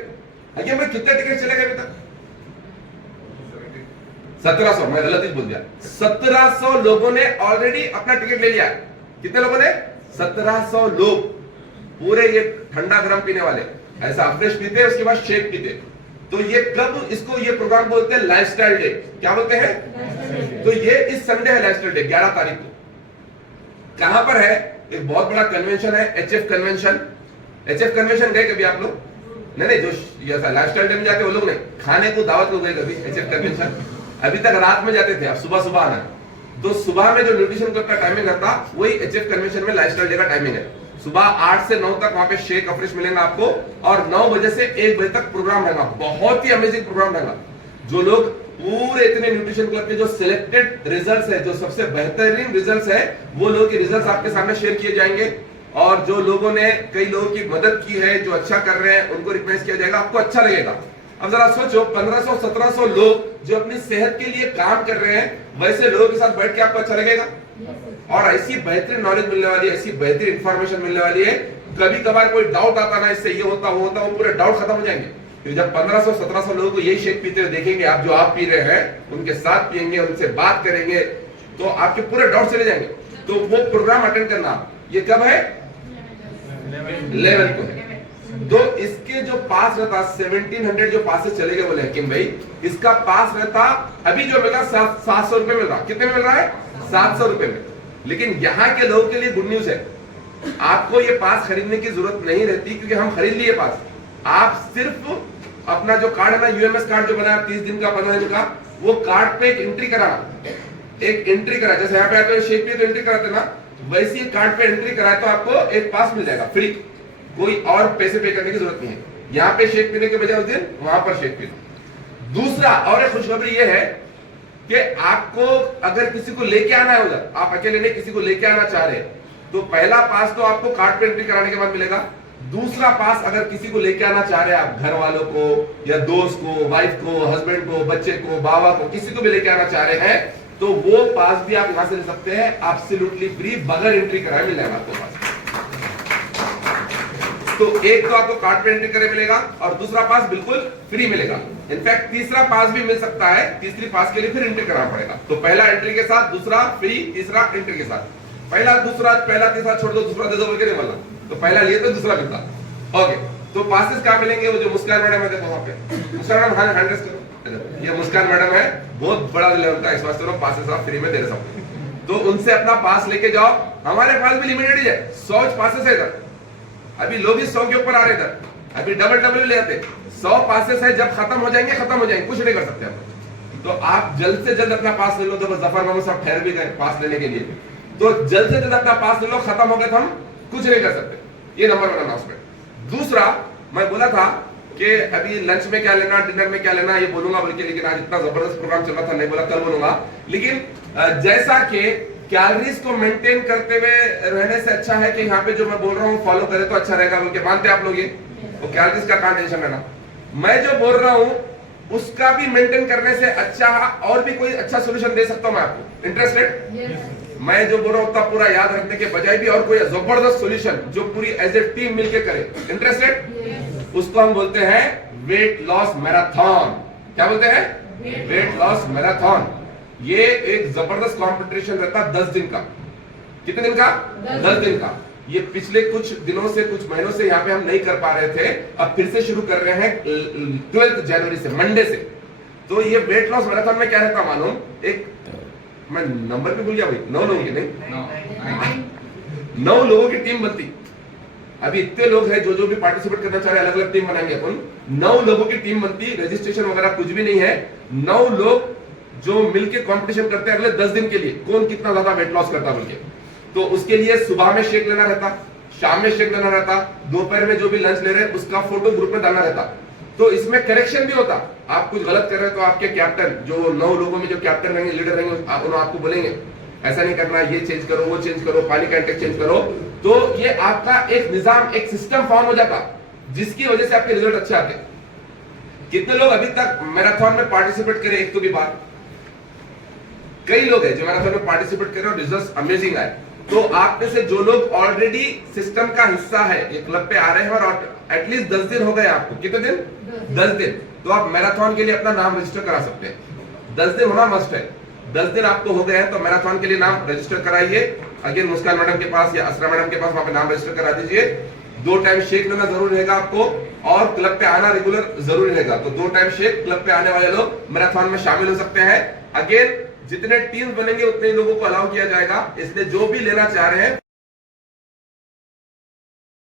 आगे में कितने टिकट चले गए अभी तक? 1700, मैं गलत ही बोल दिया। 1700 लोगों ने ऑलरेडी अपना टिकट ले लिया। कितने लोगों ने? 1700 लोग, पूरे ये ठंडा गरम पीने वाले, ऐसा फ्रेश पीते, उसके बाद शेक पीते। तो ये कब इसको ये प्रोग्राम बोलते हैं लाइफस्टाइल डे। क्या बोलते हैं? तो ये इस संडे है लाइफस्टाइल डे, 11 तारीख को। कहां पर है? एक बहुत बड़ा कन्वेंशन है, एचएफ कन्वेंशन। एचएफ कन्वेंशन गए कभी आप लोग? नहीं, जो लाइफस्टाइल डे में जाते वो लोग नहीं, खाने को दावत लोग गए कभी एचएफ कन्वेंशन? अभी तक रात में जाते थे, अब सुबह आना। तो सुबह में जो न्यूट्रिशन क्लब का टाइमिंग रहता वही एचएफ कन्वेंशन में लाइफस्टाइल डे का टाइमिंग है। सुबह 8 से 9 तक वहां पे शेक अफ्रेश मिलेगा आपको, और 9 बजे से 1 बजे तक प्रोग्राम रहेगा। बहुत ही अमेजिंग प्रोग्राम रहेगा। जो लोग पूरे इतने न्यूट्रिशन क्लब के जो सिलेक्टेड रिजल्ट्स है, जो सबसे बेहतरीन रिजल्ट्स है, वो लोगों के रिजल्ट्स आपके सामने शेयर किए जाएंगे। और जो लोगों ने कई लोगों की मदद की है, जो अच्छा कर रहे हैं, उनको रिकमेंड किया जाएगा। आपको अच्छा लगेगा। अब जरा सोचो, 1500-1700 लोग जो अपनी सेहत के लिए काम कर रहे हैं, वैसे लोगों के साथ बैठ के आपको अच्छा लगेगा। और ऐसी बेहतरीन नॉलेज मिलने वाली है, ऐसी बेहतरीन इंफॉर्मेशन मिलने वाली है। कभी कभार कोई डाउट आता ना, इससे ये होता वो होता, वो पूरे डाउट खत्म हो जाएंगे। तो जब 1500-1700 लोगों को यही शेक पीते हुए देखेंगे, आप जो आप पी रहे हैं उनके साथ पियेंगे, उनसे बात करेंगे, तो आपके पूरे डाउट चले जाएंगे। तो वो प्रोग्राम अटेंड करना। ये कब है? 11 को है। तो इसके जो पास रहता 1700 जो पासेस चले गए बोले हकीम भाई, इसका पास रहता अभी जो मिला 700 रुपए मिल रहा। कितने में मिल रहा है? 700 रुपए में। लेकिन यहाँ के लोगों के लिए गुड न्यूज है, आपको ये पास खरीदने की जरूरत नहीं रहती, क्योंकि हम खरीद लिए पास। आप सिर्फ अपना जो कार्ड है ना, यूएमएस कार्ड जो बनाया 30 दिन का 15 दिन का, वो कार्ड पे एक एंट्री कराना, एक एंट्री करा, जैसे यहाँ पे आते हैं शेप पे तो एंट्री कराते ना, वैसे ही कार्ड पे एंट्री कराए तो आपको एक पास मिल जाएगा फ्री, कोई और पैसे पे करने की जरूरत नहीं है। यहाँ पे शेक पीने के बजाय उस दिन वहां पर शेक पीना। दूसरा और एक खुशखबरी ये है कि आपको अगर किसी को लेके आना है उधर, आप अकेले नहीं किसी को लेके आना चाह रहे, तो पहला पास तो आपको कार्ड पे एंट्री कराने के बाद मिलेगा। दूसरा पास अगर किसी को लेके आना चाह रहे हैं आप, घर वालों को या दोस्त को, वाइफ को, हस्बैंड को, बच्चे को, बाबा को, किसी को भी लेके आना चाह रहे हैं, तो वो पास भी आप यहां से ले सकते हैं एब्सोल्युटली फ्री, बगैर एंट्री कराए मिल जाएगा आपको पास। तो एक तो आपको कार्ड पे एंट्री करे मिलेगा और दूसरा पास बिल्कुल फ्री मिलेगा। इनफैक्ट तीसरा पास भी मिल सकता है, तीसरी पास के लिए फिर एंट्री कराना पड़ेगा। तो पहला एंट्री के साथ, दूसरा फ्री, तीसरा एंट्री के साथ। पहला दूसरा, पहला तीसरा छोड़ दो, दूसरा दे दो बोल के नहीं बोलना, तो पहला लिए तो दूसरा मिलता। ओके, तो पासेस कहाँ मिलेंगे? वो जो मुस्कान मैडम है, देखो वहां पे मुस्कान मैडम, हाँ हैंड रेस करो, ये मुस्कान मैडम है, बहुत बड़ा लेवल का, इस वास्ते पासेस आप फ्री में दे सकते हैं। तो उनसे अपना पास लेके जाओ। हमारे पास भी लिमिटेड ही है, 100 पासेस है इधर, अभी लोग ही 100 के ऊपर आ रहे इधर, अभी डबल ले आते। 100 पासेस है, जब खत्म हो जाएंगे कुछ नहीं कर सकते हम। तो आप जल्द से जल्द अपना पास ले लो। तो जफर मामू साहब ठहर भी गए पास लेने के लिए, तो जल्द से जल्द अपना पास ले लो, खत्म हो गया तो हम कुछ नहीं कर सकते। ये नंबर 1 अनाउंसमेंट। दूसरा, मैं बोला था कि अभी लंच में क्या लेना, डिनर में क्या लेना, ये बोलूंगा बल्कि, लेकिन आज इतना जबरदस्त प्रोग्राम चल रहा था, नहीं बोला, कल बोलूंगा। लेकिन जैसा कि कैलोरीज को मेंटेन करते हुए रहने से अच्छा है कि यहाँ पे जो मैं बोल रहा हूँ फॉलो करे तो अच्छा रहेगा बोल के, मानते आप लोग ये? तो कैलोरीज का कहां टेंशन लेना, मैं जो बोल रहा हूँ उसका भी मेंटेन करने से अच्छा और भी कोई अच्छा सोल्यूशन दे सकता हूँ मैं आपको। इंटरेस्टेड? मैं जो बोल रहा हूँ उतना पूरा याद रखने के बजाय भी और कोई जबरदस्त सोल्यूशन जो पूरी एज ए टीम मिलकर करे। इंटरेस्टेड? उसको हम बोलते हैं वेट लॉस मैराथन। क्या बोलते हैं? Weight loss marathon. ये एक जबरदस्त कॉम्पिटिशन रहता 10 दिन का। कितने दिन का? 10 दिन का। ये पिछले कुछ दिनों से, कुछ महीनों से यहाँ पे हम नहीं कर पा रहे थे, अब फिर से शुरू कर रहे हैं 12 जनवरी से, मंडे से। तो ये वेट लॉस मैराथन में क्या रहता मालूम? एक, मैं नंबर भी भूल गया भाई, 9 लोगों की नहीं, 9 लोगों की टीम बनती। अभी इतने लोग हैं जो भी पार्टिसिपेट करना चाह रहे हैं, अलग अलग टीम बनाएंगे अपन। 9 लोगों की टीम बनती, रजिस्ट्रेशन वगैरह कुछ भी नहीं है। 9 लोग जो मिलके कंपटीशन करते हैं अगले 10 दिन के लिए, कौन कितना ज्यादा वेट लॉस करता बोल के। तो उसके लिए सुबह में शेक लेना रहता, शाम में शेक लेना रहता, दोपहर में जो भी लंच ले रहे हैं उसका फोटो ग्रुप में डालना रहता। तो इसमें करेक्शन भी होता, आप कुछ गलत कर रहे हैं तो आपके कैप्टन, जो 9 लोगों में जो कैप्टन रहेंगे, लीडर रहेंगे, उन्होंने आपको बोलेंगे ऐसा नहीं करना, ये चेंज करो, वो चेंज करो, पानी का इंटेक चेंज करो। तो ये आपका एक निजाम, एक सिस्टम फॉर्म हो जाता, जिसकी वजह से आपके रिजल्ट अच्छे आते। कितने लोग अभी तक मैराथन में पार्टिसिपेट करे? एक तो भी बात, कई लोग हैं जो मैराथन में पार्टिसिपेट करे और रिजल्ट अमेजिंग आए। तो आप में से जो लोग ऑलरेडी सिस्टम का हिस्सा है, ये क्लब पे आ रहे हैं और एटलीस्ट 10 दिन हो गए आपको, कितने दिन? 10 दिन। तो आप मैराथन के लिए अपना नाम रजिस्टर करा सकते हैं। 10 दिन होना मस्ट है। 10 दिन आपको हो गए हैं तो मैराथन के लिए नाम रजिस्टर कराइए। अगेन मुस्कान मैडम के पास या असरा मैडम के पास वहां पे नाम रजिस्टर करा दीजिए। 2 टाइम शेक लेना जरूरी रहेगा आपको और क्लब पे आना रेगुलर जरूरी रहेगा। तो 2 टाइम शेक, क्लब पे आने वाले लोग मैराथन में शामिल हो सकते हैं। अगेन जितने टीम बनेंगे उतने ही लोगों को अलाउ किया जाएगा, इसलिए जो भी लेना चाह रहे हैं